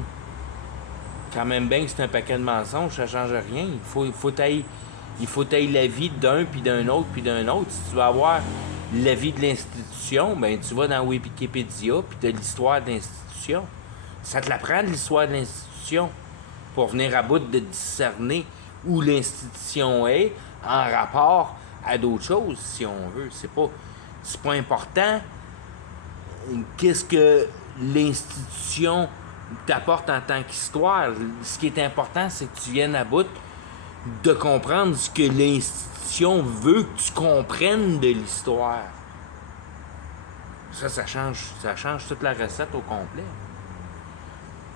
Quand même bien que c'est un paquet de mensonges, ça change rien. Il faut tailler l'avis d'un, puis d'un autre, puis d'un autre. Si tu veux avoir l'avis de l'institution, ben tu vas dans Wikipédia, puis tu as l'histoire de l'institution. Ça te l'apprend de l'histoire de l'institution pour venir à bout de discerner où l'institution est en rapport à d'autres choses, si on veut. C'est pas important qu'est-ce que l'institution t'apporte en tant qu'histoire. Ce qui est important, c'est que tu viennes à bout de comprendre ce que l'institution veut que tu comprennes de l'histoire. Ça change toute la recette au complet.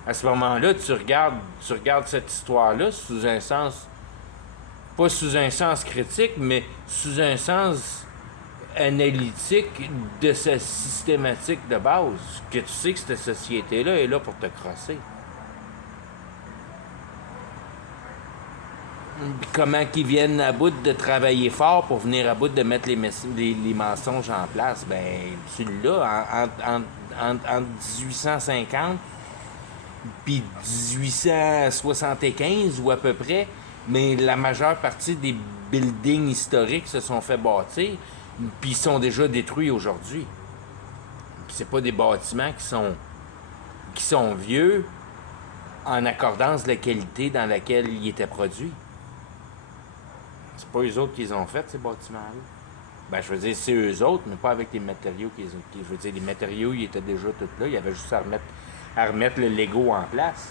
À ce moment-là, tu regardes cette histoire-là sous un sens, pas sous un sens critique, mais sous un sens analytique de sa systématique de base, que tu sais que cette société-là est là pour te crosser. Comment qu'ils viennent à bout de travailler fort pour venir à bout de mettre les mensonges en place? Ben, tu l'as. En 1850 puis 1875 ou à peu près, mais la majeure partie des buildings historiques se sont fait bâtir, puis ils sont déjà détruits aujourd'hui. Puis c'est pas des bâtiments qui sont vieux en accordance de la qualité dans laquelle ils étaient produits. C'est pas eux autres qui les ont fait, ces bâtiments-là. Ben, je veux dire, c'est eux autres, mais pas avec les matériaux je veux dire, les matériaux, ils étaient déjà tous là. Il y avait juste à remettre le Lego en place.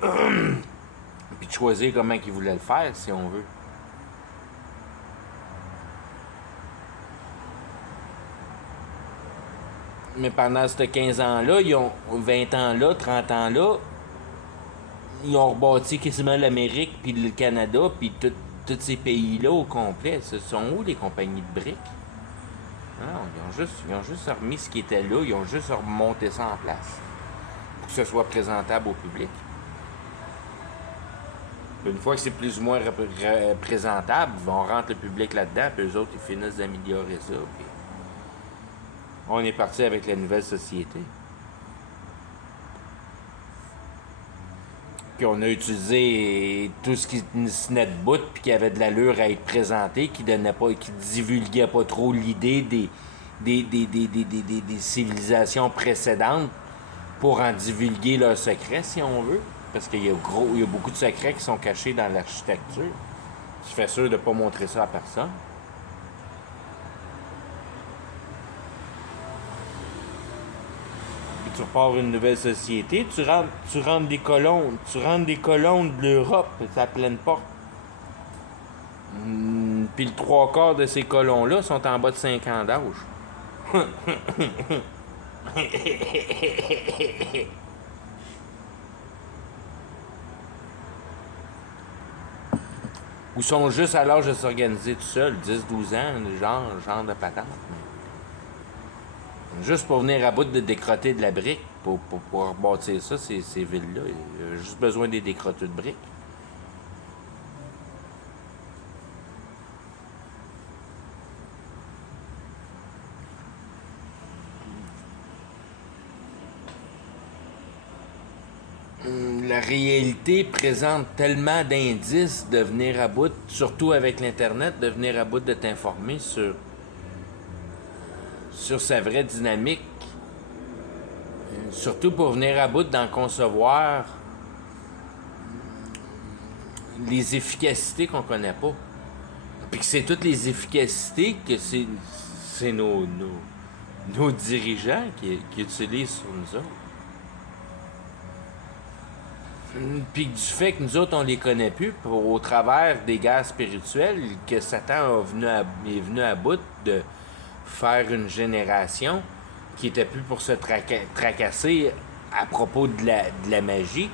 Puis de choisir comment ils voulaient le faire, si on veut. Mais pendant ces 15 ans-là, ils ont 20 ans-là, 30 ans-là, ils ont rebâti quasiment l'Amérique, puis le Canada, puis tous ces pays-là au complet. Ce sont où les compagnies de briques? Non, ils ont juste remis ce qui était là, ils ont juste remonté ça en place pour que ce soit présentable au public. Une fois que c'est plus ou moins présentable, on rentre le public là-dedans, puis eux autres, ils finissent d'améliorer ça. Puis on est parti avec la nouvelle société. Puis on a utilisé tout ce qui se tenait debout, puis qui avait de l'allure à être présenté, qui divulguait pas trop l'idée des civilisations précédentes pour en divulguer leurs secrets, si on veut. Parce qu'il y a beaucoup de secrets qui sont cachés dans l'architecture. Je fais sûr de ne pas montrer ça à personne. Puis tu repars une nouvelle société, tu rentres des colons de l'Europe, c'est à pleine porte. Puis le 3/4 de ces colons-là sont en bas de 5 ans d'âge. Ou sont juste à l'âge de s'organiser tout seul, 10-12 ans, genre de patente. Juste pour venir à bout de décrotter de la brique, pour rebâtir ça, ces villes-là. Il y a juste besoin des décrotteux de briques. La réalité présente tellement d'indices de venir à bout, surtout avec l'Internet, de venir à bout de t'informer sur sa vraie dynamique. Surtout pour venir à bout d'en concevoir les efficacités qu'on connaît pas. Puis que c'est toutes les efficacités que c'est nos dirigeants qui utilisent sur nous autres. Puis du fait que nous autres, on les connaît plus, au travers des guerres spirituelles, que Satan est venu à bout de faire une génération qui était plus pour se tracasser à propos de la magie,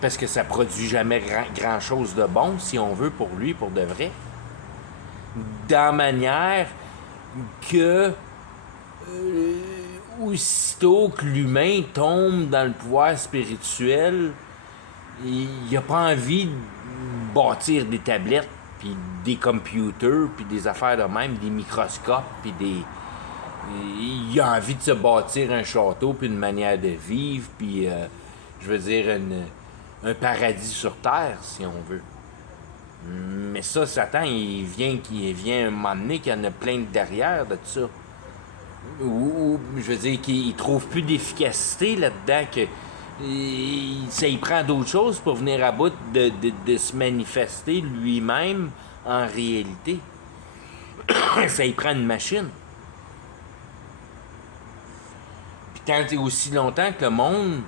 parce que ça produit jamais grand-chose de bon, si on veut, pour lui, pour de vrai. Dans manière que aussitôt que l'humain tombe dans le pouvoir spirituel, il n'a pas envie bâtir des tablettes, puis des computers, puis des affaires de même, des microscopes, puis des... Il a envie de se bâtir un château, puis une manière de vivre, puis, je veux dire, un paradis sur Terre, si on veut. Mais ça, Satan, il vient un moment donné qu'il y en a plein de derrière de ça. Ou je veux dire, qu'il trouve plus d'efficacité là-dedans, que ça y prend d'autres choses pour venir à bout de se manifester lui-même en réalité. Ça y prend une machine. Puis tant et aussi longtemps que le monde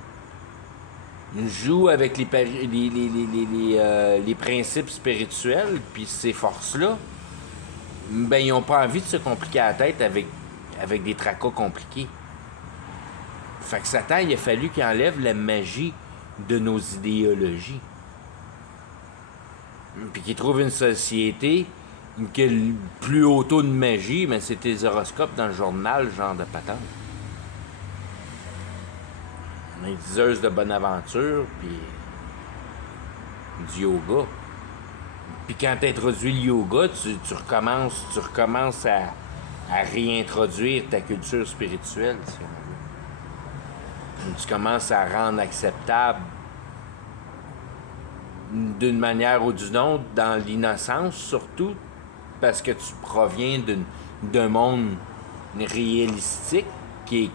joue avec les principes spirituels, puis ces forces-là, ben ils n'ont pas envie de se compliquer la tête avec des tracas compliqués. Fait que Satan, il a fallu qu'il enlève la magie de nos idéologies. Puis qu'il trouve une société qui a le plus haut taux de magie, mais c'est tes horoscopes dans le journal, genre de patente. Une diseuse de bonne aventure, puis du yoga. Puis quand tu introduis le yoga, tu recommences à réintroduire ta culture spirituelle, si on veut. Tu commences à rendre acceptable d'une manière ou d'une autre, dans l'innocence surtout, parce que tu proviens d'un monde réalistique qui est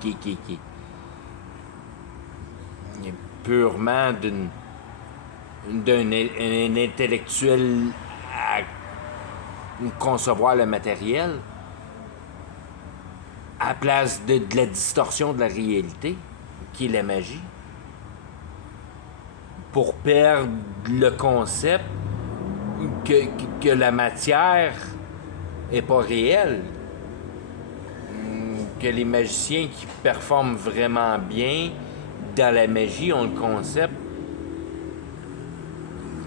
purement d'un intellectuel à concevoir le matériel à la place de la distorsion de la réalité, qui est la magie, pour perdre le concept que la matière est pas réelle, que les magiciens qui performent vraiment bien dans la magie ont le concept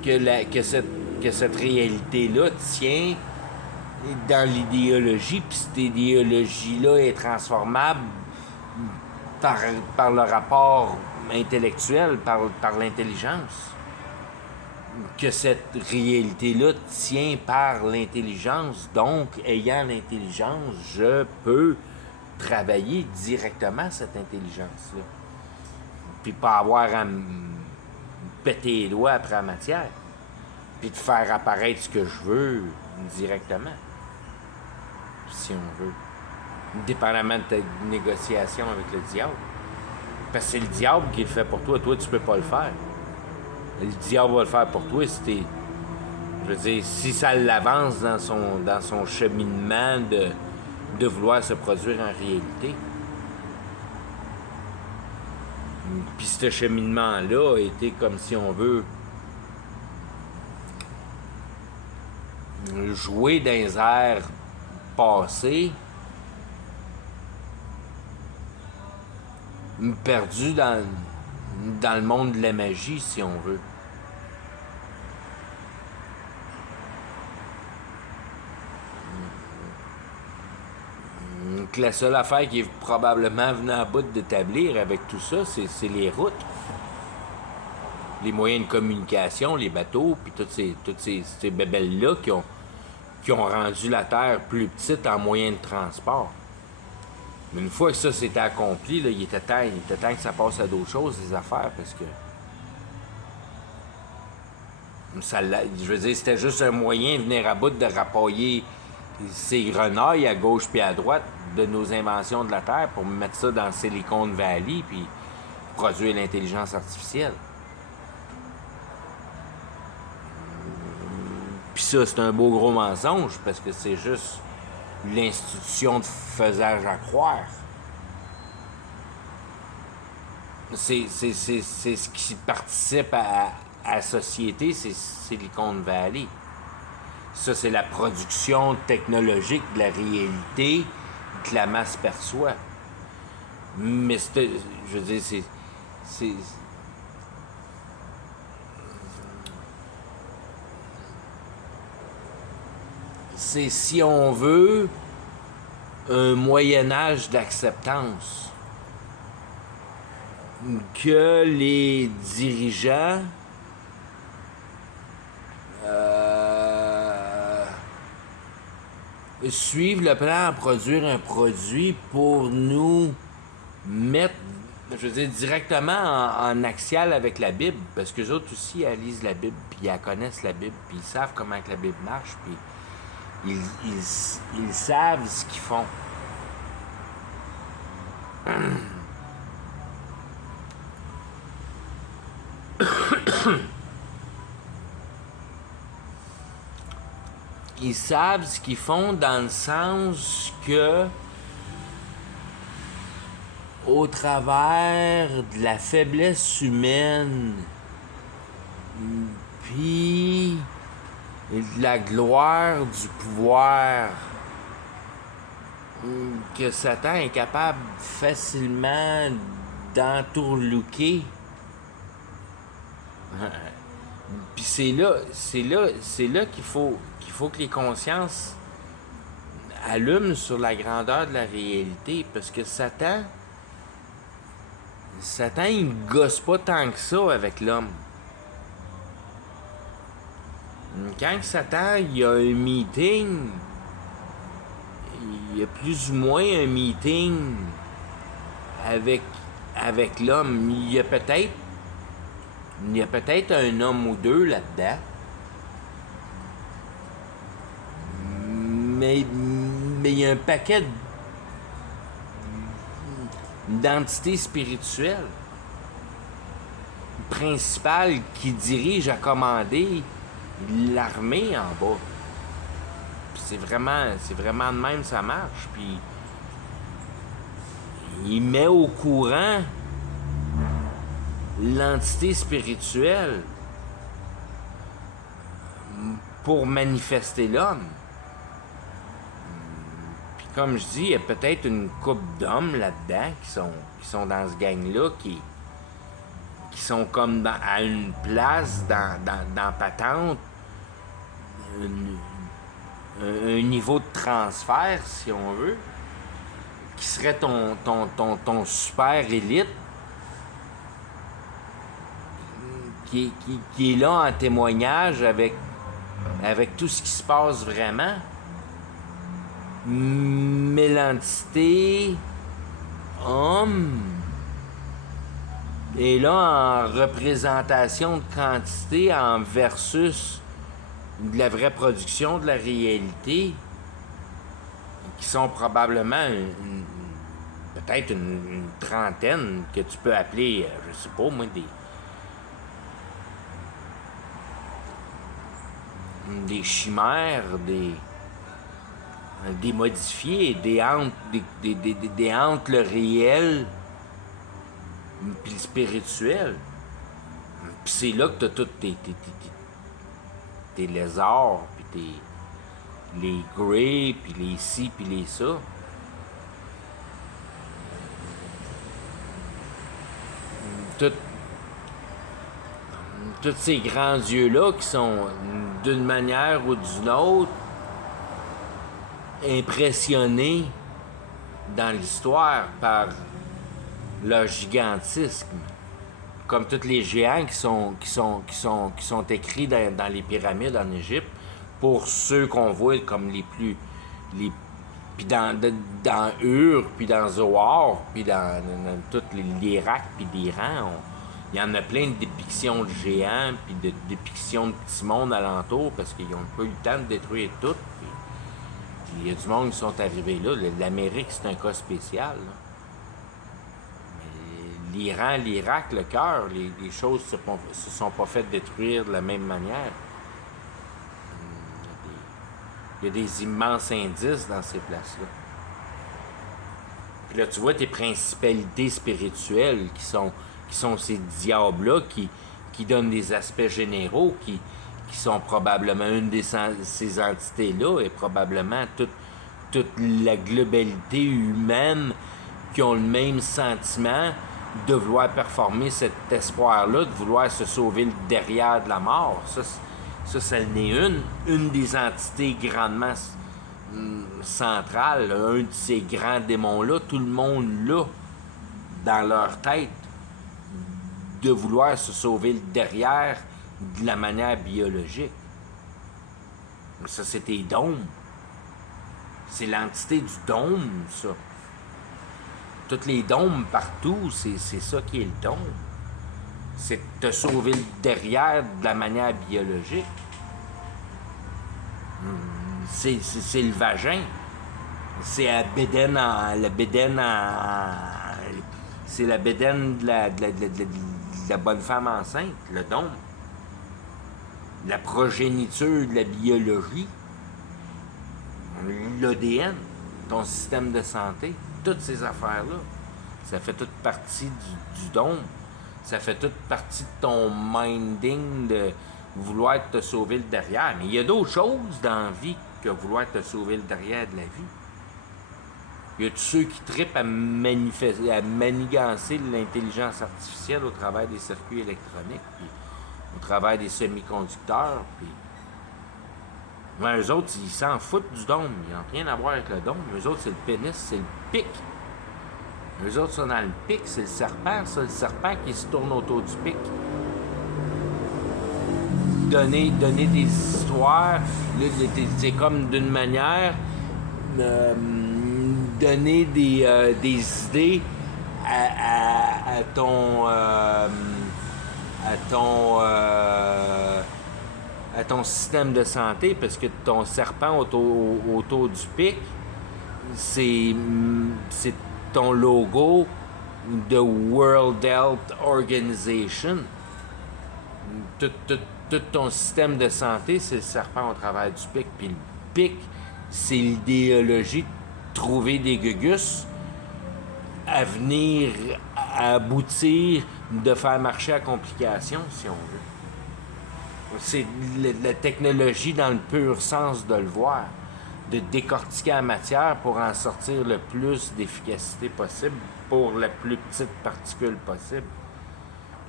que cette réalité-là tient dans l'idéologie, puis cette idéologie-là est transformable par le rapport intellectuel, par l'intelligence. Que cette réalité-là tient par l'intelligence. Donc, ayant l'intelligence, je peux travailler directement cette intelligence-là. Puis pas avoir à me péter les doigts après la matière. Puis de faire apparaître ce que je veux directement. Si on veut. Dépendamment de ta négociation avec le diable. Parce que c'est le diable qui le fait pour toi. Toi, tu peux pas le faire. Le diable va le faire pour toi si t'es... Je veux dire, si ça l'avance dans son cheminement de vouloir se produire en réalité. Puis ce cheminement-là a été comme si on veut jouer dans les airs passés, perdu dans le monde de la magie, si on veut. Donc, la seule affaire qui est probablement venue à bout d'établir avec tout ça, c'est les routes. Les moyens de communication, les bateaux, puis toutes ces bébelles-là qui ont rendu la Terre plus petite en moyens de transport. Mais une fois que ça s'était accompli, là, il était temps que ça passe à d'autres choses, ces affaires, parce que... je veux dire, c'était juste un moyen de venir à bout de rapailler ces grenailles à gauche puis à droite de nos inventions de la Terre pour mettre ça dans Silicon Valley puis produire l'intelligence artificielle. Puis ça, c'est un beau gros mensonge parce que c'est juste l'institution de faisage à croire. C'est ce qui participe à la société, c'est Silicon Valley. Ça, c'est la production technologique de la réalité que la masse perçoit. Mais je veux dire, c'est, si on veut, un Moyen-Âge d'acceptance que les dirigeants suivre le plan à produire un produit pour nous mettre, je veux dire, directement en axial avec la Bible, parce que les autres aussi, elles lisent la Bible, puis elles connaissent la Bible, puis ils savent comment que la Bible marche, puis ils savent ce qu'ils font. Ils savent ce qu'ils font dans le sens que au travers de la faiblesse humaine, puis de la gloire du pouvoir, que Satan est capable facilement d'entourlouquer. Puis c'est là qu'il faut que les consciences allument sur la grandeur de la réalité, parce que Satan, il gosse pas tant que ça avec l'homme. Quand Satan, il y a un meeting, il y a plus ou moins un meeting avec l'homme. Il y a peut-être un homme ou deux là-dedans. Mais il y a un paquet d'entités spirituelles principales qui dirigent à commander l'armée en bas. Puis c'est vraiment de même ça marche. Puis il met au courant l'entité spirituelle pour manifester l'homme. Puis comme je dis, il y a peut-être une couple d'hommes là-dedans qui sont dans ce gang-là, qui sont comme à une place dans Patente, un niveau de transfert, si on veut, qui serait ton super élite, qui est là en témoignage avec tout ce qui se passe vraiment. Mais l'entité homme est là en représentation de quantité en versus de la vraie production de la réalité, qui sont probablement peut-être une trentaine que tu peux appeler, je sais pas moi, des chimères, des modifiés, des entre le réel puis le spirituel. Puis c'est là que t'as tous tes lézards, puis les greys, puis les ci, puis les ça. Tous ces grands yeux-là qui sont, d'une manière ou d'une autre, impressionnés dans l'histoire par leur gigantisme. Comme tous les géants qui sont écrits dans les pyramides en Égypte, pour ceux qu'on voit comme les plus... puis dans Ur, puis dans Zohar, puis dans tous les Irak, puis l'Iran, il y en a plein de dépictions de géants, puis de dépictions de petits mondes alentours, parce qu'ils n'ont pas eu le temps de détruire tout. Puis il y a du monde qui sont arrivés là. L'Amérique, c'est un cas spécial. Là. L'Iran, l'Irak, le cœur, les choses se sont pas faites détruire de la même manière. Il y a des immenses indices dans ces places-là. Puis là, tu vois tes principalités spirituelles qui sont ces diables-là qui donnent des aspects généraux, qui sont probablement une de ces entités-là et probablement toute la globalité humaine qui ont le même sentiment de vouloir performer cet espoir-là, de vouloir se sauver le derrière de la mort. Ça n'est une des entités grandement centrales, un de ces grands démons-là, tout le monde là, dans leur tête, de vouloir se sauver le derrière de la manière biologique. Ça, c'est tes dômes. C'est l'entité du dôme, ça. Tous les dômes partout, c'est ça qui est le dôme. C'est de te sauver le derrière de la manière biologique. C'est le vagin. C'est la bédaine c'est la bédaine de la bonne femme enceinte, le dôme. La progéniture de la biologie. L'ADN, ton système de santé, toutes ces affaires-là, ça fait toute partie du dôme. Ça fait toute partie de ton minding de vouloir te sauver le derrière. Mais il y a d'autres choses dans la vie que vouloir te sauver le derrière de la vie. Il y a tous ceux qui trippent à manigancer l'intelligence artificielle au travers des circuits électroniques, puis au travers des semi-conducteurs, puis... Mais eux autres, ils s'en foutent du dôme. Ils n'ont rien à voir avec le dôme. Eux autres, c'est le pénis, c'est le pic. Eux autres sont dans le pic, c'est le serpent, ça, le serpent qui se tourne autour du pic. Donner des histoires, c'est comme d'une manière, donner des idées à ton système de santé, parce que ton serpent autour du pic, c'est ton logo de World Health Organization. Tout ton système de santé, c'est le serpent au travers du pic. Puis le pic, c'est l'idéologie de trouver des gugus à venir à aboutir de faire marcher à complication, si on veut. C'est la technologie dans le pur sens de le voir, de décortiquer la matière pour en sortir le plus d'efficacité possible pour la plus petite particule possible.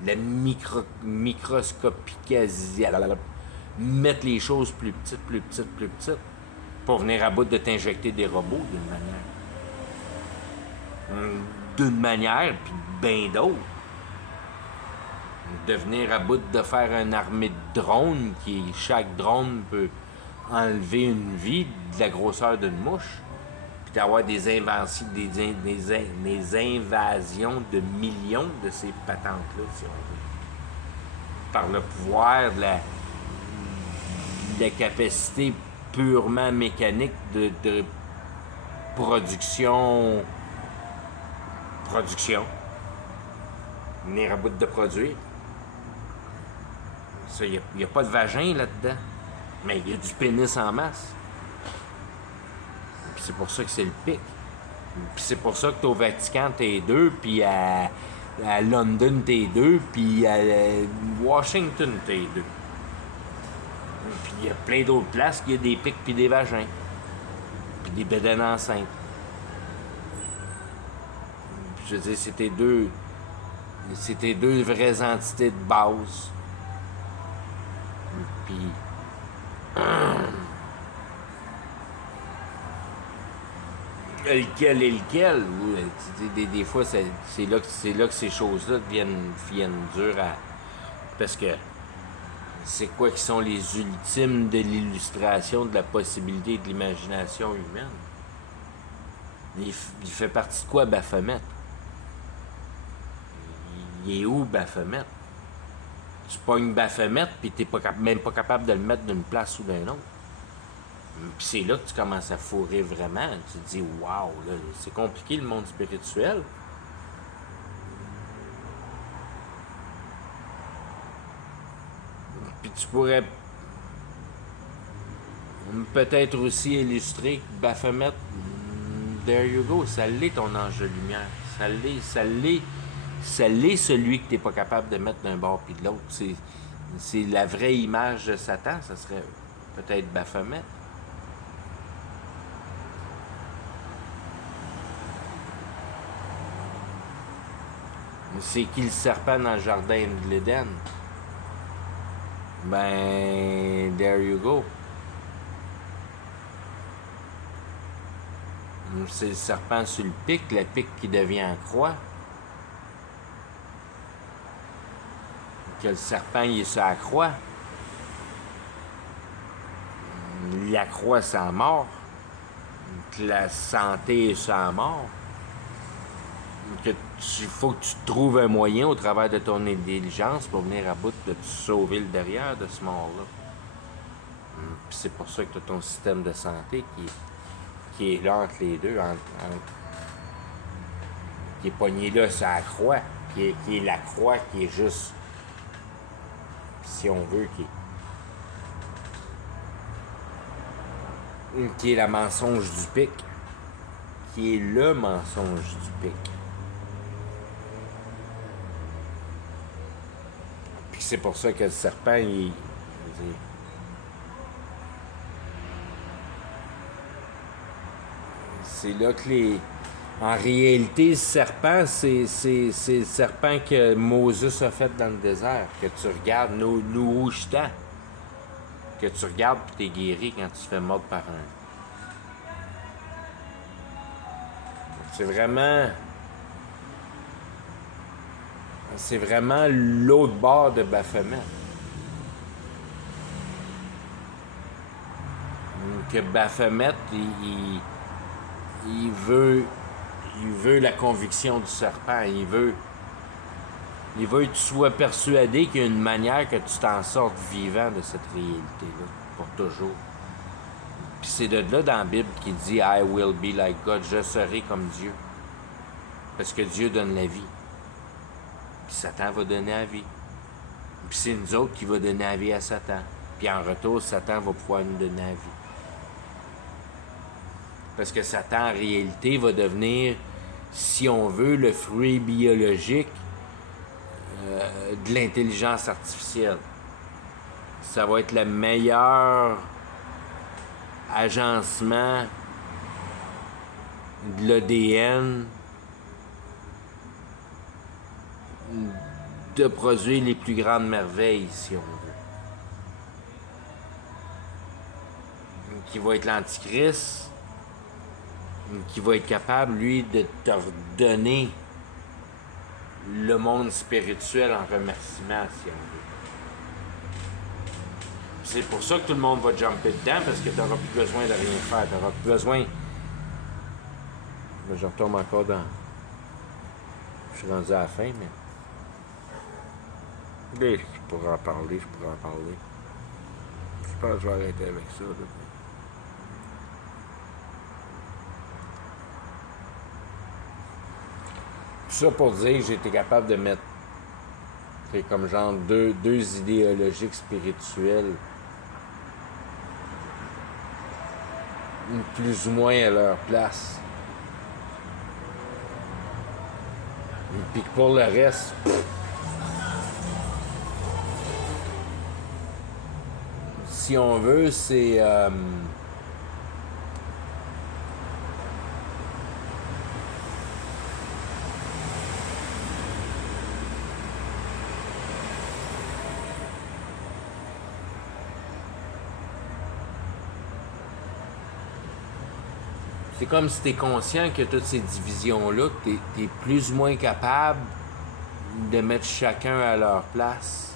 La microscopication, mettre les choses plus petites, pour venir à bout de t'injecter des robots d'une manière, puis bien d'autres. De venir à bout de faire une armée de drones chaque drone peut enlever une vie de la grosseur d'une mouche, puis d'avoir des invasions de millions de ces patentes-là, si on veut. Par le pouvoir de la capacité purement mécanique de production. Venir à bout de produire. Il n'y a pas de vagin là-dedans, mais il y a du pénis en masse. Puis c'est pour ça que c'est le pic. Puis c'est pour ça que au Vatican, t'es deux, puis à London, t'es deux, puis à Washington, t'es deux. Puis il y a plein d'autres places qu'il y a des pics puis des vagins. Puis des bédaines enceintes. Puis je veux dire, c'était deux vraies entités de base. Puis... lequel est lequel? Des fois, c'est là que ces choses-là deviennent dures à... Parce que c'est quoi qui sont les ultimes de l'illustration de la possibilité de l'imagination humaine? Il fait partie de quoi, Baphomet? Il est où, Baphomet? Tu pognes Baphomet, puis t'es même pas capable de le mettre d'une place ou d'une autre. Puis c'est là que tu commences à fourrer vraiment. Tu te dis, waouh, c'est compliqué le monde spirituel. Puis tu pourrais peut-être aussi illustrer que Baphomet, there you go, ça l'est ton ange de lumière. Ça l'est celui que tu n'es pas capable de mettre d'un bord puis de l'autre. C'est la vraie image de Satan, ça serait peut-être Baphomet. C'est qui le serpent dans le jardin de l'Éden? Ben, there you go. C'est le serpent sur le pic qui devient en croix. Que le serpent, il est sur la croix. La croix, c'est la mort. que la santé est sur la mort. Faut que tu trouves un moyen au travers de ton intelligence pour venir à bout de te sauver le derrière de ce mort-là. Puis c'est pour ça que tu as ton système de santé qui est là entre les deux, qui est pogné là sur la croix, qui est la croix qui est juste, si on veut, qui est la mensonge du pic, qui est le mensonge du pic. Puis c'est pour ça que le serpent, c'est là que en réalité, le serpent, c'est le serpent que Moses a fait dans le désert, que tu regardes, nous que tu regardes puis t'es guéri quand tu te fais mordre par un. C'est vraiment l'autre bord de Baphomet. Que Baphomet, il veut la conviction du serpent. Il veut que tu sois persuadé qu'il y a une manière que tu t'en sortes vivant de cette réalité-là, pour toujours. Puis c'est de là dans la Bible qu'il dit « I will be like God », je serai comme Dieu. Parce que Dieu donne la vie. Puis Satan va donner la vie. Puis c'est nous autres qui va donner la vie à Satan. Puis en retour, Satan va pouvoir nous donner la vie. Parce que Satan, en réalité, va devenir, si on veut, le fruit biologique de l'intelligence artificielle. Ça va être le meilleur agencement de l'ADN de produire les plus grandes merveilles, si on veut. Qui va être l'Antichrist, qui va être capable, lui, de te redonner le monde spirituel en remerciement, si on veut. C'est pour ça que tout le monde va jumper dedans, parce que tu n'auras plus besoin de rien faire. Tu n'auras plus besoin... Là, je retombe encore dans... Je suis rendu à la fin, mais... Je pourrais en parler. Je pense que je vais arrêter avec ça, là. Tout ça pour dire que j'ai été capable de mettre comme genre deux idéologiques spirituelles plus ou moins à leur place. Puis que pour le reste, si on veut, c'est... c'est comme si tu es conscient que toutes ces divisions-là, tu es plus ou moins capable de mettre chacun à leur place.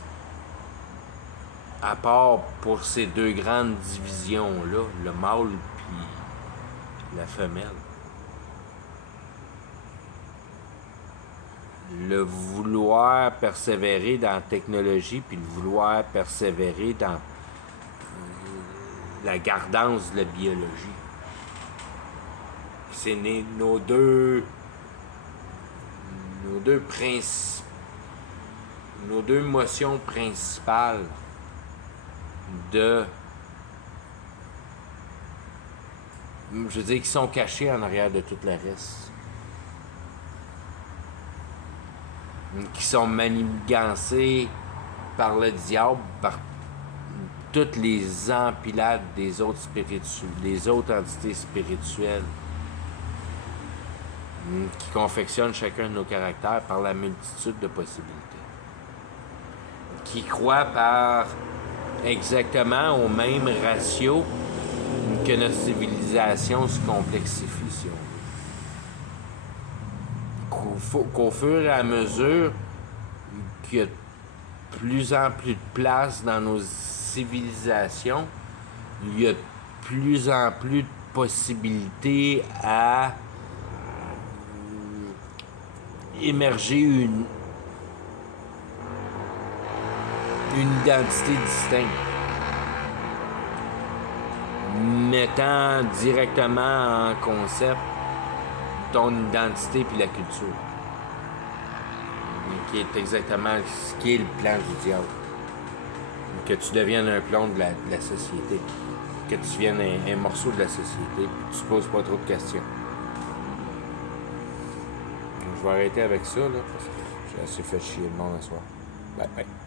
À part pour ces deux grandes divisions-là, le mâle puis la femelle. Le vouloir persévérer dans la technologie puis le vouloir persévérer dans la gardance de la biologie. C'est nos deux motions principales de... Je veux dire, qui sont cachées en arrière de tout le reste. Qui sont manigancées par le diable, par toutes les empilades des autres entités spirituelles qui confectionnent chacun de nos caractères par la multitude de possibilités. Qui croient par exactement au même ratio que notre civilisation se complexifie, si on veut. Qu'au fur et à mesure qu'il y a de plus en plus de place dans nos civilisations, il y a de plus en plus de possibilité à émerger une identité distincte, mettant directement en concept ton identité puis la culture, qui est exactement ce qui est le plan du diable. Que tu deviennes un plomb de la société, que tu deviennes un morceau de la société, puis tu te poses pas trop de questions. Je vais arrêter avec ça, là, parce que j'ai assez fait chier le monde ce soir. Bye bye.